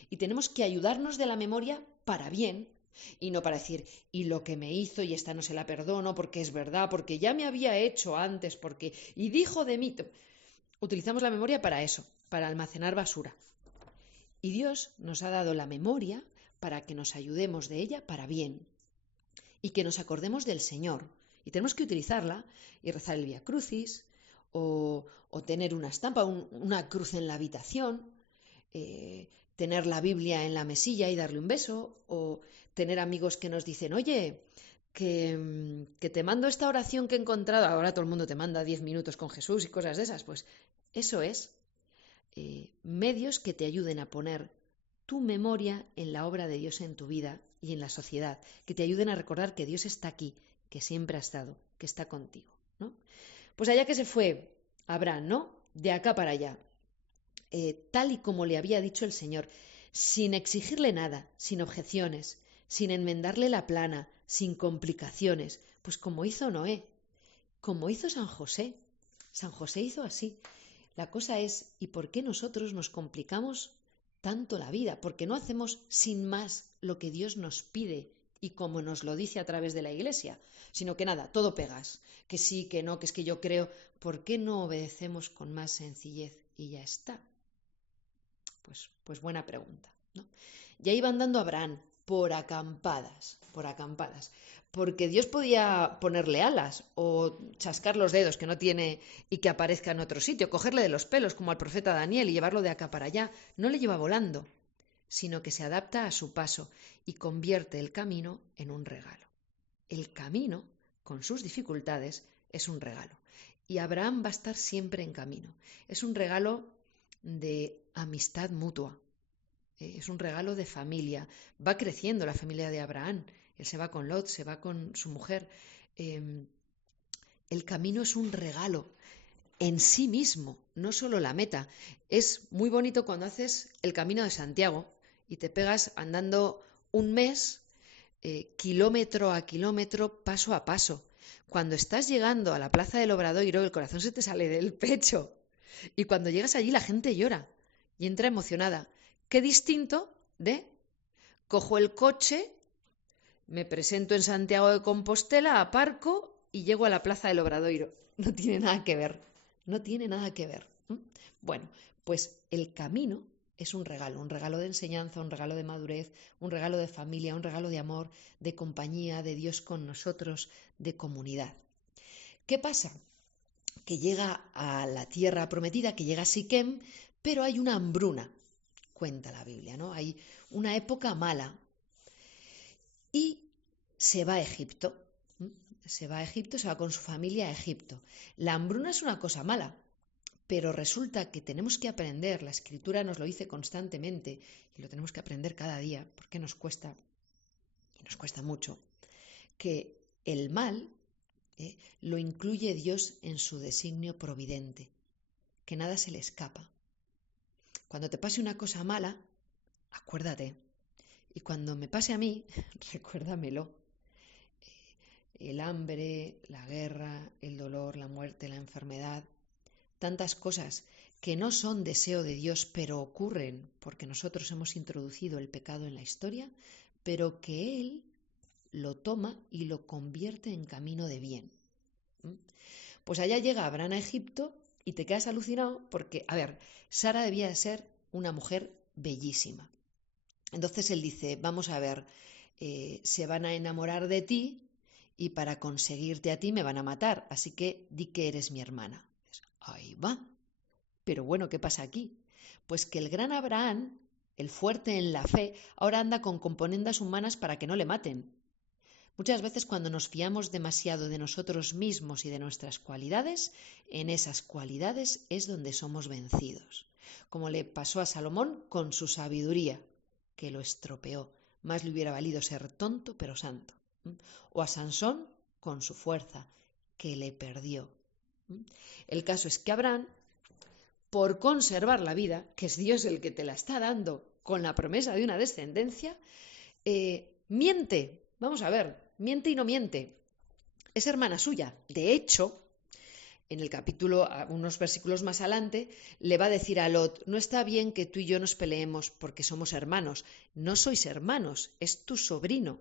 Y tenemos que ayudarnos de la memoria para bien, y no para decir, y lo que me hizo y esta no se la perdono porque es verdad, porque ya me había hecho antes, porque y dijo de mí. Utilizamos la memoria para eso, para almacenar basura. Y Dios nos ha dado la memoria para que nos ayudemos de ella para bien y que nos acordemos del Señor. Y tenemos que utilizarla y rezar el Vía Crucis o tener una estampa, una cruz en la habitación, tener la Biblia en la mesilla y darle un beso, o tener amigos que nos dicen, oye, que te mando esta oración que he encontrado, ahora todo el mundo te manda 10 minutos con Jesús y cosas de esas, pues eso es medios que te ayuden a poner tu memoria en la obra de Dios en tu vida y en la sociedad, que te ayuden a recordar que Dios está aquí, que siempre ha estado, que está contigo, ¿no? Pues allá que se fue Abraham, ¿no? De acá para allá, tal y como le había dicho el Señor, sin exigirle nada, sin objeciones, sin enmendarle la plana, sin complicaciones, pues como hizo Noé, como hizo San José. San José hizo así. La cosa es, ¿y por qué nosotros nos complicamos tanto la vida? ¿Por qué no hacemos sin más lo que Dios nos pide y como nos lo dice a través de la Iglesia? Sino que nada, todo pegas, que sí, que no, que es que yo creo. ¿Por qué no obedecemos con más sencillez y ya está? Pues buena pregunta, ¿no? Ya iba andando Abraham por acampadas, porque Dios podía ponerle alas o chascar los dedos que no tiene y que aparezca en otro sitio, cogerle de los pelos como al profeta Daniel y llevarlo de acá para allá. No le lleva volando, sino que se adapta a su paso y convierte el camino en un regalo. El camino, con sus dificultades, es un regalo. Y Abraham va a estar siempre en camino. Es un regalo de amistad mutua. Es un regalo de familia. Va creciendo la familia de Abraham. Él se va con Lot, se va con su mujer. Eh, el camino es un regalo en sí mismo, no solo la meta. Es muy bonito cuando haces el Camino de Santiago y te pegas andando un mes, kilómetro a kilómetro, paso a paso. Cuando estás llegando a la Plaza del Obradoiro, el corazón se te sale del pecho. Y cuando llegas allí, la gente llora y entra emocionada. Qué distinto de cojo el coche, me presento en Santiago de Compostela, aparco y llego a la Plaza del Obradoiro. No tiene nada que ver. No tiene nada que ver. Bueno, pues el camino es un regalo de enseñanza, un regalo de madurez, un regalo de familia, un regalo de amor, de compañía, de Dios con nosotros, de comunidad. ¿Qué pasa? Que llega a la tierra prometida, que llega a Siquem, pero hay una hambruna, cuenta la Biblia, ¿no? Hay una época mala y se va a Egipto. Se va a Egipto, se va con su familia a Egipto. La hambruna es una cosa mala, pero resulta que tenemos que aprender, la Escritura nos lo dice constantemente y lo tenemos que aprender cada día, porque nos cuesta, y nos cuesta mucho, que el mal lo incluye Dios en su designio providente, que nada se le escapa. Cuando te pase una cosa mala, acuérdate. Y cuando me pase a mí, recuérdamelo. El hambre, la guerra, el dolor, la muerte, la enfermedad, tantas cosas que no son deseo de Dios, pero ocurren porque nosotros hemos introducido el pecado en la historia, pero que Él lo toma y lo convierte en camino de bien. Pues allá llega Abraham a Egipto y te quedas alucinado porque, a ver, Sara debía de ser una mujer bellísima. Entonces él dice, vamos a ver, se van a enamorar de ti y para conseguirte a ti me van a matar, así que di que eres mi hermana. Ahí va. Pero bueno, ¿qué pasa aquí? Pues que el gran Abraham, el fuerte en la fe, ahora anda con componendas humanas para que no le maten. Muchas veces cuando nos fiamos demasiado de nosotros mismos y de nuestras cualidades, en esas cualidades es donde somos vencidos. Como le pasó a Salomón con su sabiduría, que lo estropeó. Más le hubiera valido ser tonto pero santo. O a Sansón con su fuerza, que le perdió. El caso es que Abraham, por conservar la vida, que es Dios el que te la está dando con la promesa de una descendencia, miente. Vamos a ver, miente y no miente. Es hermana suya. De hecho, en el capítulo, unos versículos más adelante, le va a decir a Lot, no está bien que tú y yo nos peleemos porque somos hermanos. No sois hermanos, es tu sobrino.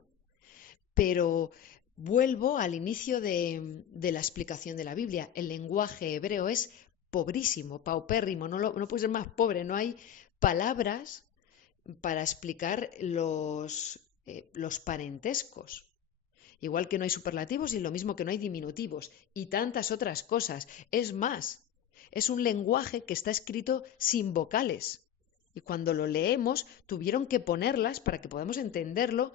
Pero vuelvo al inicio de la explicación de la Biblia. El lenguaje hebreo es pobrísimo, paupérrimo, no puede ser más pobre. No hay palabras para explicar los parentescos. Igual que no hay superlativos y lo mismo que no hay diminutivos y tantas otras cosas. Es más, es un lenguaje que está escrito sin vocales. Y cuando lo leemos, tuvieron que ponerlas para que podamos entenderlo.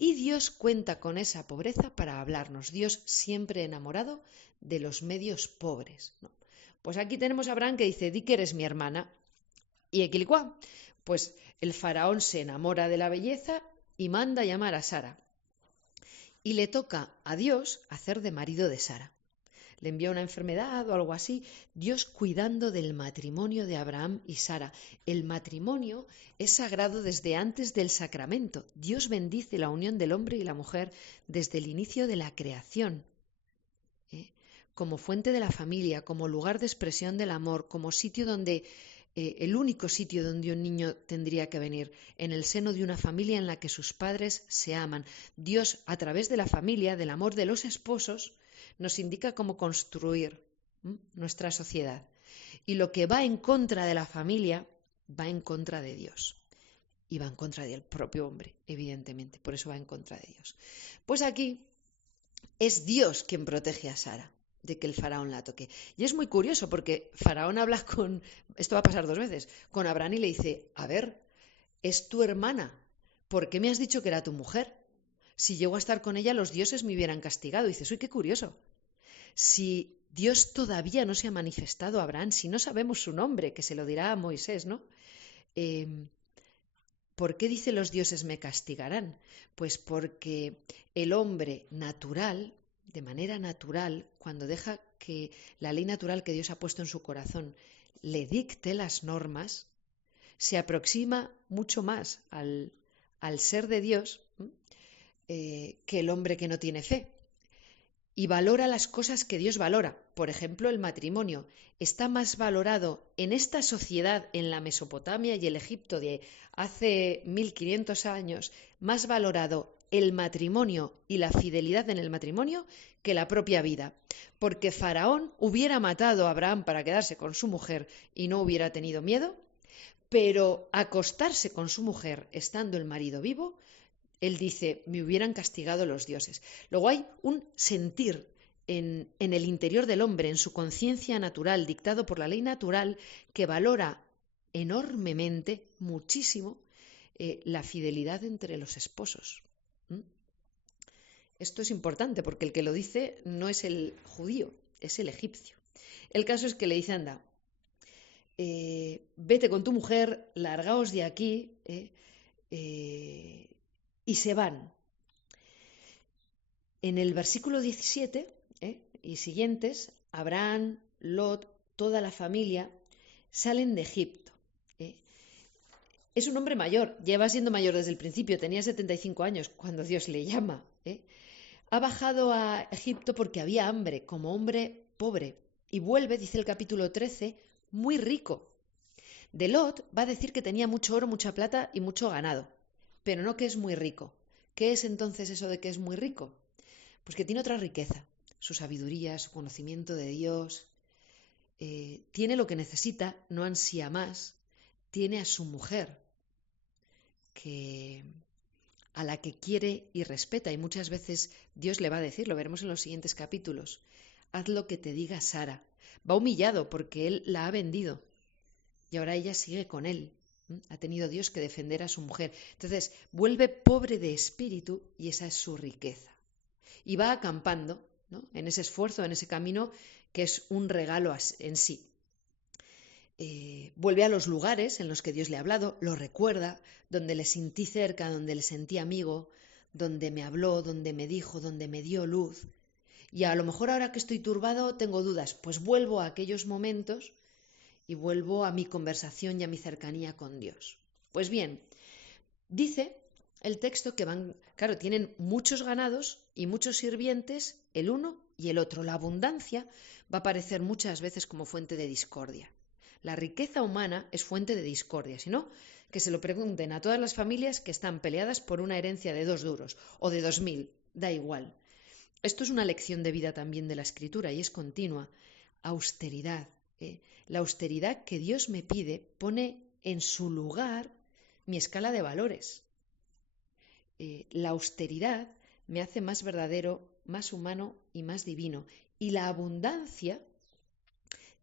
Y Dios cuenta con esa pobreza para hablarnos. Dios siempre enamorado de los medios pobres, ¿no? Pues aquí tenemos a Abraham que dice, di que eres mi hermana. Y equilicua, pues el faraón se enamora de la belleza y manda llamar a Sara. Y le toca a Dios hacer de marido de Sara. Le envía una enfermedad o algo así, Dios cuidando del matrimonio de Abraham y Sara. El matrimonio es sagrado desde antes del sacramento. Dios bendice la unión del hombre y la mujer desde el inicio de la creación, como fuente de la familia, como lugar de expresión del amor, como sitio donde el único sitio donde un niño tendría que venir, en el seno de una familia en la que sus padres se aman. Dios, a través de la familia, del amor de los esposos, nos indica cómo construir nuestra sociedad. Y lo que va en contra de la familia va en contra de Dios. Y va en contra del propio hombre, evidentemente. Por eso va en contra de Dios. Pues aquí es Dios quien protege a Sara de que el faraón la toque. Y es muy curioso porque faraón habla con, esto va a pasar 2 veces, con Abraham y le dice, a ver, es tu hermana, ¿por qué me has dicho que era tu mujer? Si llego a estar con ella, los dioses me hubieran castigado. Y dices, uy, qué curioso. Si Dios todavía no se ha manifestado a Abraham, si no sabemos su nombre, que se lo dirá a Moisés, ¿no? ¿Por qué dice los dioses me castigarán? Pues porque el hombre natural, de manera natural, cuando deja que la ley natural que Dios ha puesto en su corazón le dicte las normas, se aproxima mucho más al ser de Dios que el hombre que no tiene fe. Y valora las cosas que Dios valora. Por ejemplo, el matrimonio está más valorado en esta sociedad, en la Mesopotamia y el Egipto de hace 1500 años, más valorado el matrimonio y la fidelidad en el matrimonio que la propia vida. Porque Faraón hubiera matado a Abraham para quedarse con su mujer y no hubiera tenido miedo, pero acostarse con su mujer estando el marido vivo, él dice, me hubieran castigado los dioses. Luego hay un sentir en el interior del hombre, en su conciencia natural, dictado por la ley natural, que valora enormemente, muchísimo, la fidelidad entre los esposos. Esto es importante porque el que lo dice no es el judío, es el egipcio. El caso es que le dice, anda, vete con tu mujer, largaos de aquí, y se van. En el versículo 17 y siguientes, Abraham, Lot, toda la familia salen de Egipto. Es un hombre mayor, lleva siendo mayor desde el principio, tenía 75 años cuando Dios le llama. Ha bajado a Egipto porque había hambre, como hombre pobre, y vuelve, dice el capítulo 13, muy rico. De Lot va a decir que tenía mucho oro, mucha plata y mucho ganado, pero no que es muy rico. ¿Qué es entonces eso de que es muy rico? Pues que tiene otra riqueza, su sabiduría, su conocimiento de Dios. Tiene lo que necesita, no ansía más. Tiene a su mujer, a la que quiere y respeta. Y muchas veces Dios le va a decir, lo veremos en los siguientes capítulos, haz lo que te diga Sara. Va humillado porque él la ha vendido y ahora ella sigue con él. Ha tenido Dios que defender a su mujer. Entonces, vuelve pobre de espíritu y esa es su riqueza. Y va acampando, ¿no?, en ese esfuerzo, en ese camino que es un regalo en sí. Vuelve a los lugares en los que Dios le ha hablado, lo recuerda, donde le sentí cerca, donde le sentí amigo, donde me habló, donde me dijo, donde me dio luz. Y a lo mejor ahora que estoy turbado tengo dudas, pues vuelvo a aquellos momentos y vuelvo a mi conversación y a mi cercanía con Dios. Pues bien, dice el texto que tienen muchos ganados y muchos sirvientes, el uno y el otro. La abundancia va a aparecer muchas veces como fuente de discordia. La riqueza humana es fuente de discordia, si no, que se lo pregunten a todas las familias que están peleadas por una herencia de 2 duros o de 2000, da igual. Esto es una lección de vida también de la Escritura y es continua. Austeridad. La austeridad que Dios me pide pone en su lugar mi escala de valores. La austeridad me hace más verdadero, más humano y más divino. Y la abundancia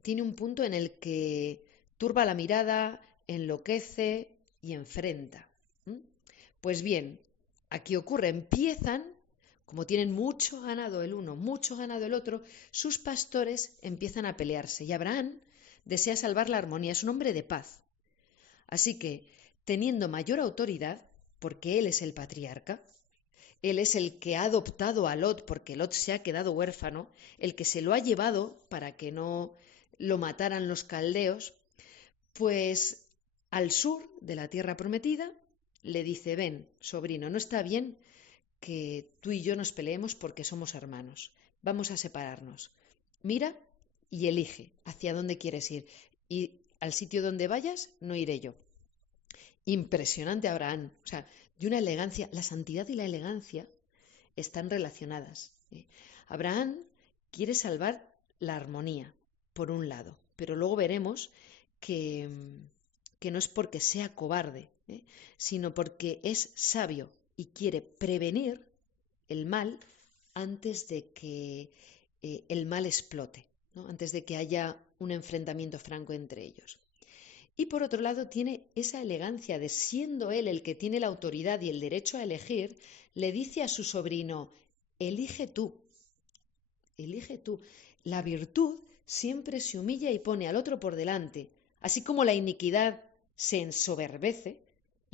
tiene un punto en el que turba la mirada, enloquece y enfrenta. Pues bien, aquí ocurre, empiezan, como tienen mucho ganado el uno, mucho ganado el otro, sus pastores empiezan a pelearse y Abraham desea salvar la armonía, es un hombre de paz. Así que, teniendo mayor autoridad, porque él es el patriarca, él es el que ha adoptado a Lot porque Lot se ha quedado huérfano, el que se lo ha llevado para que no lo mataran los caldeos, pues al sur de la tierra prometida le dice, ven, sobrino, no está bien que tú y yo nos peleemos porque somos hermanos, vamos a separarnos. Mira y elige hacia dónde quieres ir y al sitio donde vayas no iré yo. Impresionante Abraham, o sea, de una elegancia, la santidad y la elegancia están relacionadas. Abraham quiere salvar la armonía, por un lado, pero luego veremos que no es porque sea cobarde, sino porque es sabio y quiere prevenir el mal antes de que el mal explote, ¿no?, antes de que haya un enfrentamiento franco entre ellos. Y por otro lado tiene esa elegancia de, siendo él el que tiene la autoridad y el derecho a elegir, le dice a su sobrino, elige tú, elige tú. La virtud siempre se humilla y pone al otro por delante, así como la iniquidad se ensoberbece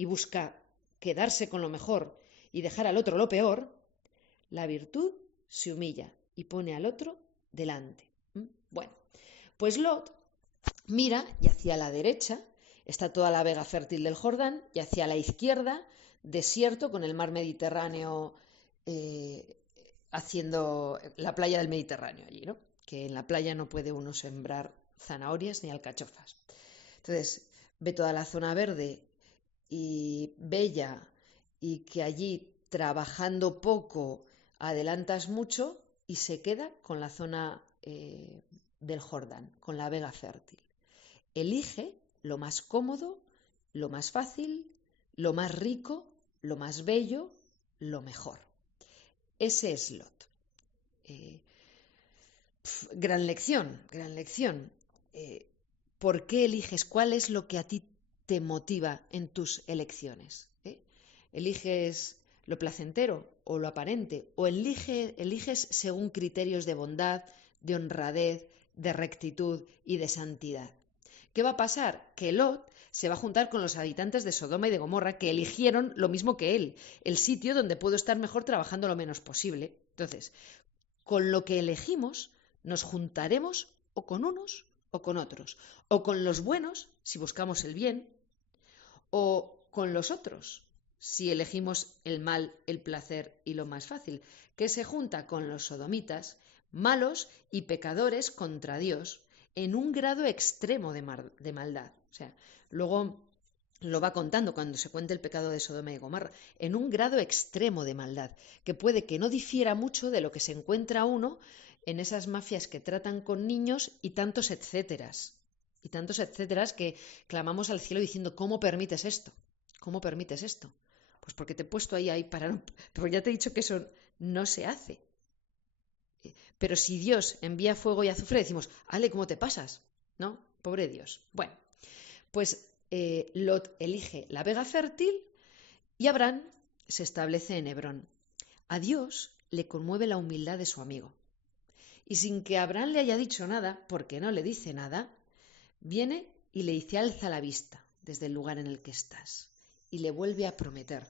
y busca quedarse con lo mejor y dejar al otro lo peor, la virtud se humilla y pone al otro delante. Bueno, pues Lot mira y hacia la derecha está toda la vega fértil del Jordán y hacia la izquierda desierto con el mar Mediterráneo haciendo la playa del Mediterráneo allí, ¿no? Que en la playa no puede uno sembrar zanahorias ni alcachofas. Entonces ve toda la zona verde y bella y que allí trabajando poco adelantas mucho y se queda con la zona del Jordán, con la vega fértil. Elige lo más cómodo, lo más fácil, lo más rico, lo más bello, lo mejor. Ese es Lot. Gran lección, gran lección. ¿Por qué eliges? ¿Cuál es lo que a ti te motiva en tus elecciones? ¿Eliges lo placentero o lo aparente? ¿O eliges según criterios de bondad, de honradez, de rectitud y de santidad? ¿Qué va a pasar? Que Lot se va a juntar con los habitantes de Sodoma y de Gomorra que eligieron lo mismo que él, el sitio donde puedo estar mejor trabajando lo menos posible. Entonces, con lo que elegimos, nos juntaremos o con unos o con otros, o con los buenos si buscamos el bien, o con los otros si elegimos el mal, el placer y lo más fácil, que se junta con los sodomitas, malos y pecadores contra Dios, en un grado extremo de maldad. O sea, luego lo va contando cuando se cuenta el pecado de Sodoma y Gomorra, en un grado extremo de maldad, que puede que no difiera mucho de lo que se encuentra uno en esas mafias que tratan con niños y tantos etcéteras. Y tantos etcéteras que clamamos al cielo diciendo, ¿cómo permites esto? ¿Cómo permites esto? Pues porque te he puesto ahí para no... Pero ya te he dicho que eso no se hace. Pero si Dios envía fuego y azufre, decimos, Ale, ¿cómo te pasas? ¿No? Pobre Dios. Bueno, pues Lot elige la vega fértil y Abraham se establece en Hebrón. A Dios le conmueve la humildad de su amigo. Y sin que Abraham le haya dicho nada, porque no le dice nada, viene y le dice, alza la vista desde el lugar en el que estás. Y le vuelve a prometer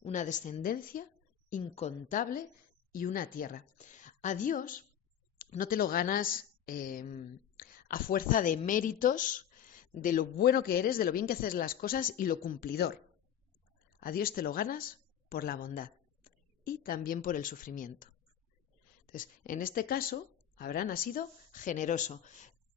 una descendencia incontable y una tierra. A Dios no te lo ganas a fuerza de méritos, de lo bueno que eres, de lo bien que haces las cosas y lo cumplidor. A Dios te lo ganas por la bondad y también por el sufrimiento. Entonces, en este caso, Abraham ha sido generoso.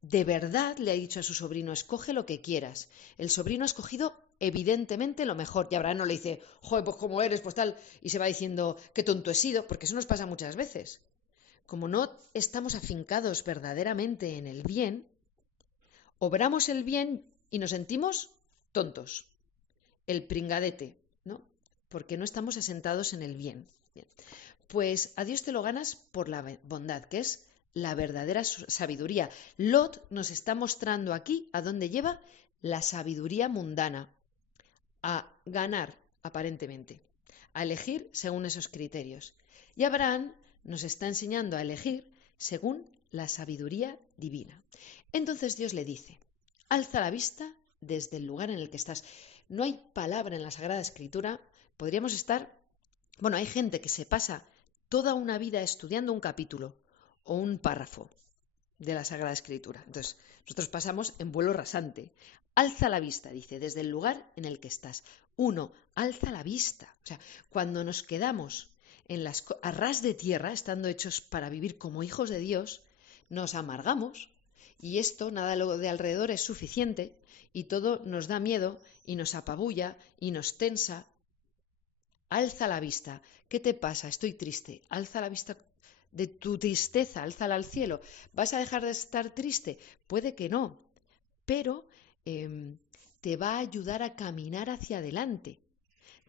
De verdad le ha dicho a su sobrino, escoge lo que quieras. El sobrino ha escogido evidentemente lo mejor. Y Abraham no le dice, joder, pues como eres, pues tal, y se va diciendo, qué tonto he sido, porque eso nos pasa muchas veces. Como no estamos afincados verdaderamente en el bien, obramos el bien y nos sentimos tontos, el pringadete, ¿no? Porque no estamos asentados en el bien. Bien. Pues a Dios te lo ganas por la bondad, que es la verdadera sabiduría. Lot nos está mostrando aquí a dónde lleva la sabiduría mundana, a ganar aparentemente, a elegir según esos criterios. Y Abraham nos está enseñando a elegir según la sabiduría divina. Entonces Dios le dice, alza la vista desde el lugar en el que estás. No hay palabra en la Sagrada Escritura, podríamos estar... Bueno, hay gente que se pasa toda una vida estudiando un capítulo o un párrafo de la Sagrada Escritura. Entonces, nosotros pasamos en vuelo rasante. Alza la vista, dice, desde el lugar en el que estás. Uno, alza la vista. O sea, cuando nos quedamos a ras de tierra, estando hechos para vivir como hijos de Dios, nos amargamos y esto, nada lo de alrededor es suficiente y todo nos da miedo y nos apabulla y nos tensa. Alza la vista. ¿Qué te pasa? Estoy triste. Alza la vista de tu tristeza, álzala al cielo. ¿Vas a dejar de estar triste? Puede que no, pero te va a ayudar a caminar hacia adelante.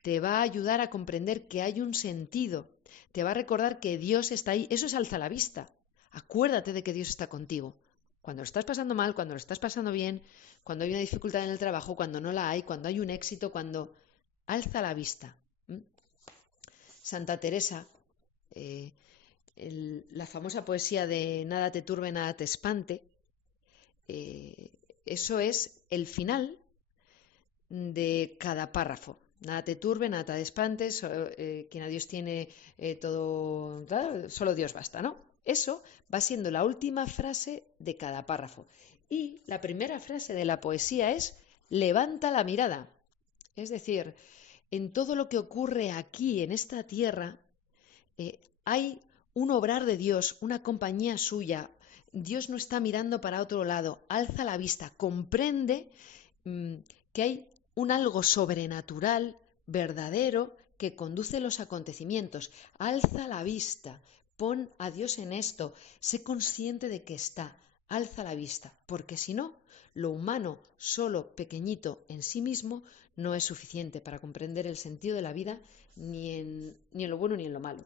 Te va a ayudar a comprender que hay un sentido. Te va a recordar que Dios está ahí. Eso es alza la vista. Acuérdate de que Dios está contigo. Cuando lo estás pasando mal, cuando lo estás pasando bien, cuando hay una dificultad en el trabajo, cuando no la hay, cuando hay un éxito, cuando alza la vista. Santa Teresa, la famosa poesía de nada te turbe, nada te espante, eso es el final de cada párrafo. Nada te turbe, nada te espantes, quien a Dios tiene todo, solo Dios basta, ¿no? Eso va siendo la última frase de cada párrafo. Y la primera frase de la poesía es: levanta la mirada. Es decir, en todo lo que ocurre aquí, en esta tierra, hay un obrar de Dios, una compañía suya. Dios no está mirando para otro lado, alza la vista, comprende que hay un algo sobrenatural, verdadero, que conduce los acontecimientos. Alza la vista, pon a Dios en esto, sé consciente de que está, alza la vista, porque si no, lo humano, solo, pequeñito en sí mismo, no es suficiente para comprender el sentido de la vida ni en lo bueno ni en lo malo.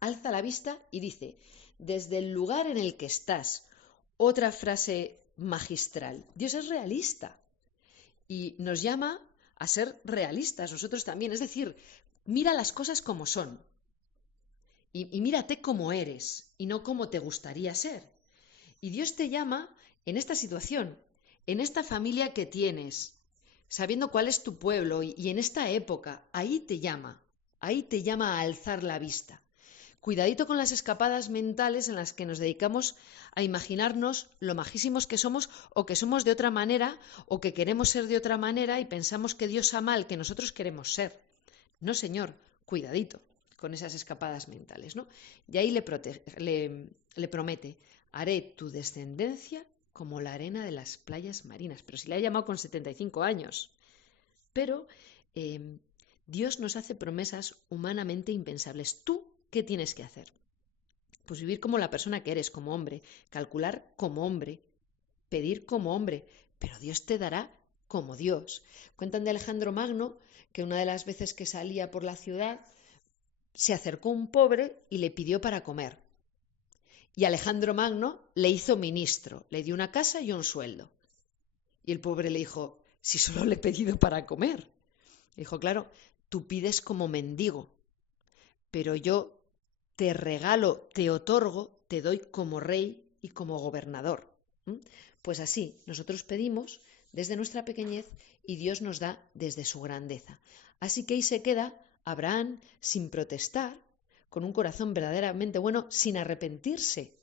Alza la vista y dice: desde el lugar en el que estás. Otra frase magistral: Dios es realista y nos llama a ser realistas nosotros también. Es decir, mira las cosas como son y mírate como eres y no como te gustaría ser. Y Dios te llama en esta situación, en esta familia que tienes, sabiendo cuál es tu pueblo y en esta época, ahí te llama a alzar la vista. Cuidadito con las escapadas mentales en las que nos dedicamos a imaginarnos lo majísimos que somos, o que somos de otra manera, o que queremos ser de otra manera y pensamos que Dios ama al que nosotros queremos ser. No, señor, cuidadito con esas escapadas mentales, ¿no? Y ahí le promete: haré tu descendencia como la arena de las playas marinas. Pero si le ha llamado con 75 años. Pero Dios nos hace promesas humanamente impensables. Tú, ¿qué tienes que hacer? Pues vivir como la persona que eres, como hombre, calcular como hombre, pedir como hombre, pero Dios te dará como Dios. Cuentan de Alejandro Magno que una de las veces que salía por la ciudad se acercó un pobre y le pidió para comer. Y Alejandro Magno le hizo ministro, le dio una casa y un sueldo. Y el pobre le dijo: si solo le he pedido para comer. Le dijo: claro, tú pides como mendigo, pero yo te regalo, te otorgo, te doy como rey y como gobernador. Pues así, nosotros pedimos desde nuestra pequeñez y Dios nos da desde su grandeza. Así que ahí se queda Abraham sin protestar, con un corazón verdaderamente bueno, sin arrepentirse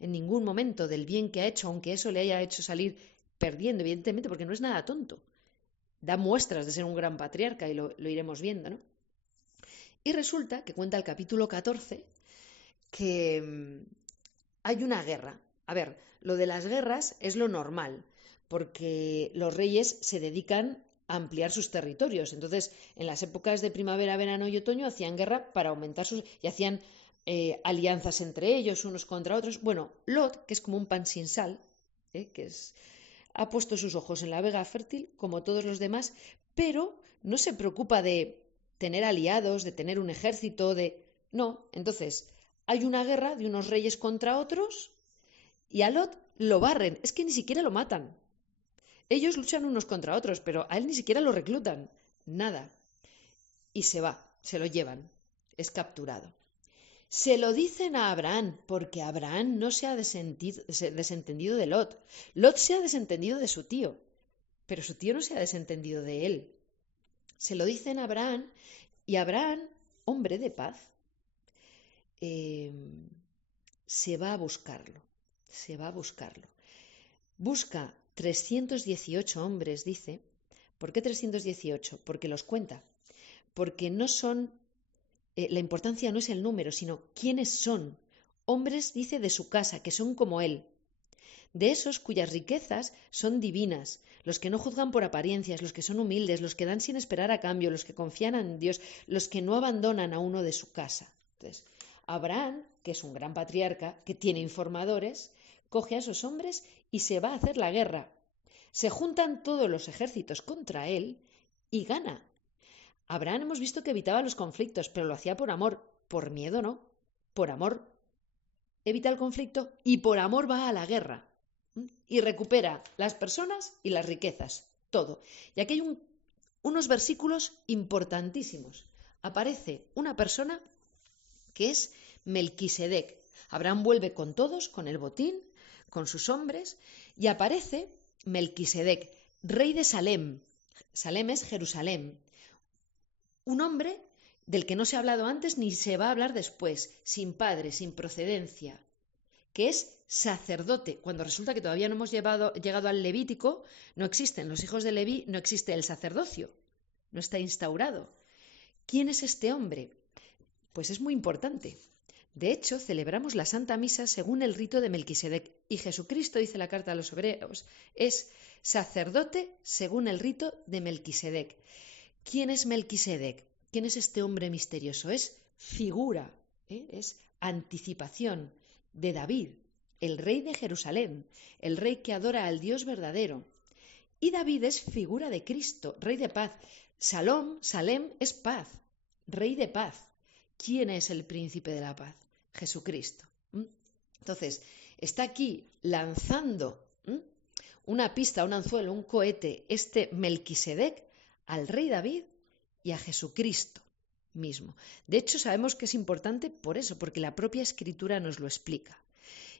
en ningún momento del bien que ha hecho, aunque eso le haya hecho salir perdiendo, evidentemente, porque no es nada tonto. Da muestras de ser un gran patriarca y lo iremos viendo, ¿no? Y resulta que cuenta el capítulo 14 que hay una guerra. A ver, lo de las guerras es lo normal, porque los reyes se dedican a ampliar sus territorios. Entonces, en las épocas de primavera, verano y otoño hacían guerra para aumentar y hacían alianzas entre ellos, unos contra otros. Bueno, Lot, que es como un pan sin sal, ha puesto sus ojos en la vega fértil, como todos los demás, pero no se preocupa de tener aliados, de tener un ejército, No, entonces hay una guerra de unos reyes contra otros y a Lot lo barren, es que ni siquiera lo matan. Ellos luchan unos contra otros, pero a él ni siquiera lo reclutan, nada. Y se va, se lo llevan, es capturado. Se lo dicen a Abraham, porque Abraham no se ha desentendido de Lot. Lot se ha desentendido de su tío, pero su tío no se ha desentendido de él. Se lo dicen a Abraham y Abraham, hombre de paz, se va a buscarlo. Busca 318 hombres, dice. ¿Por qué 318? Porque los cuenta. Porque no son... la importancia no es el número, sino quiénes son. Hombres, dice, de su casa, que son como él. De esos cuyas riquezas son divinas, los que no juzgan por apariencias, los que son humildes, los que dan sin esperar a cambio, los que confían en Dios, los que no abandonan a uno de su casa. Entonces, Abraham, que es un gran patriarca, que tiene informadores, coge a esos hombres y se va a hacer la guerra. Se juntan todos los ejércitos contra él y gana. Abraham hemos visto que evitaba los conflictos, pero lo hacía por amor. Por miedo no. Por amor evita el conflicto y por amor va a la guerra. Y recupera las personas y las riquezas. Todo. Y aquí hay unos versículos importantísimos. Aparece una persona que es Melquisedec. Abraham vuelve con todos, con el botín, con sus hombres, y aparece Melquisedec, rey de Salem. Salem es Jerusalén. Un hombre del que no se ha hablado antes ni se va a hablar después, sin padre, sin procedencia, que es sacerdote, cuando resulta que todavía no hemos llegado al Levítico, no existen los hijos de Leví, no existe el sacerdocio, no está instaurado. ¿Quién es este hombre? Pues es muy importante. De hecho, celebramos la Santa Misa según el rito de Melquisedec, y Jesucristo, dice la carta a los Hebreos, es sacerdote según el rito de Melquisedec. ¿Quién es Melquisedec? ¿Quién es este hombre misterioso? Es figura, es anticipación de David, el rey de Jerusalén, el rey que adora al Dios verdadero. Y David es figura de Cristo, rey de paz. Salem es paz, rey de paz. ¿Quién es el príncipe de la paz? Jesucristo. Entonces, está aquí lanzando una pista, un anzuelo, un cohete, este Melquisedec al rey David y a Jesucristo mismo. De hecho, sabemos que es importante por eso, porque la propia Escritura nos lo explica.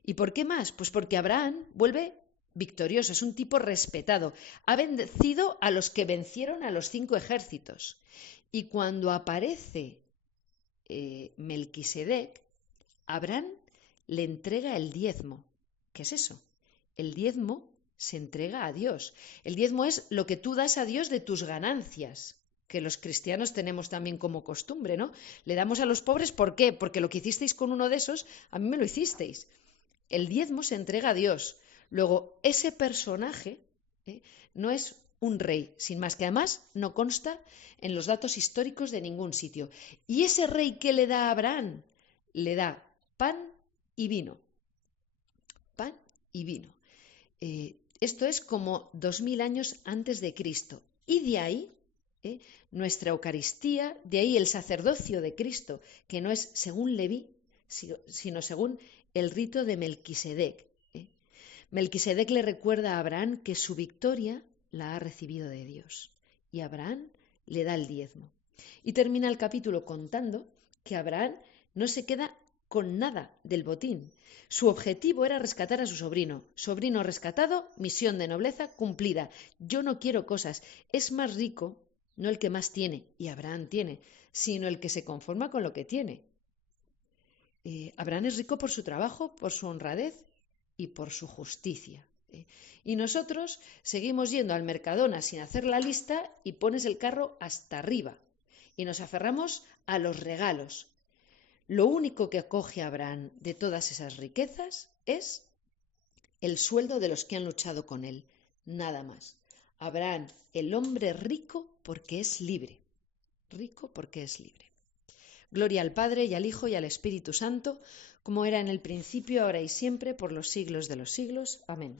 ¿Y por qué más? Pues porque Abraham vuelve victorioso, es un tipo respetado. Ha vencido a los que vencieron a los 5 ejércitos. Y cuando aparece Melquisedec, Abraham le entrega el diezmo. ¿Qué es eso? El diezmo se entrega a Dios. El diezmo es lo que tú das a Dios de tus ganancias, que los cristianos tenemos también como costumbre, ¿no? Le damos a los pobres, ¿por qué? Porque lo que hicisteis con uno de esos, a mí me lo hicisteis. El diezmo se entrega a Dios. Luego, ese personaje no es un rey, sin más, que además no consta en los datos históricos de ningún sitio. ¿Y ese rey qué le da a Abraham? Le da pan y vino. Pan y vino. Esto es como 2000 años antes de Cristo. Y de ahí nuestra Eucaristía, de ahí el sacerdocio de Cristo, que no es según Leví, sino según el rito de Melquisedec. Melquisedec le recuerda a Abraham que su victoria la ha recibido de Dios. Y Abraham le da el diezmo. Y termina el capítulo contando que Abraham no se queda con nada del botín. Su objetivo era rescatar a su sobrino. Sobrino rescatado, misión de nobleza cumplida. Yo no quiero cosas. Es más rico, no el que más tiene, y Abraham tiene, sino el que se conforma con lo que tiene. Abraham es rico por su trabajo, por su honradez y por su justicia. Y nosotros seguimos yendo al Mercadona sin hacer la lista y pones el carro hasta arriba. Y nos aferramos a los regalos. Lo único que acoge a Abraham de todas esas riquezas es el sueldo de los que han luchado con él. Nada más. Abraham, el hombre rico porque es libre. Rico porque es libre. Gloria al Padre y al Hijo y al Espíritu Santo, como era en el principio, ahora y siempre, por los siglos de los siglos. Amén.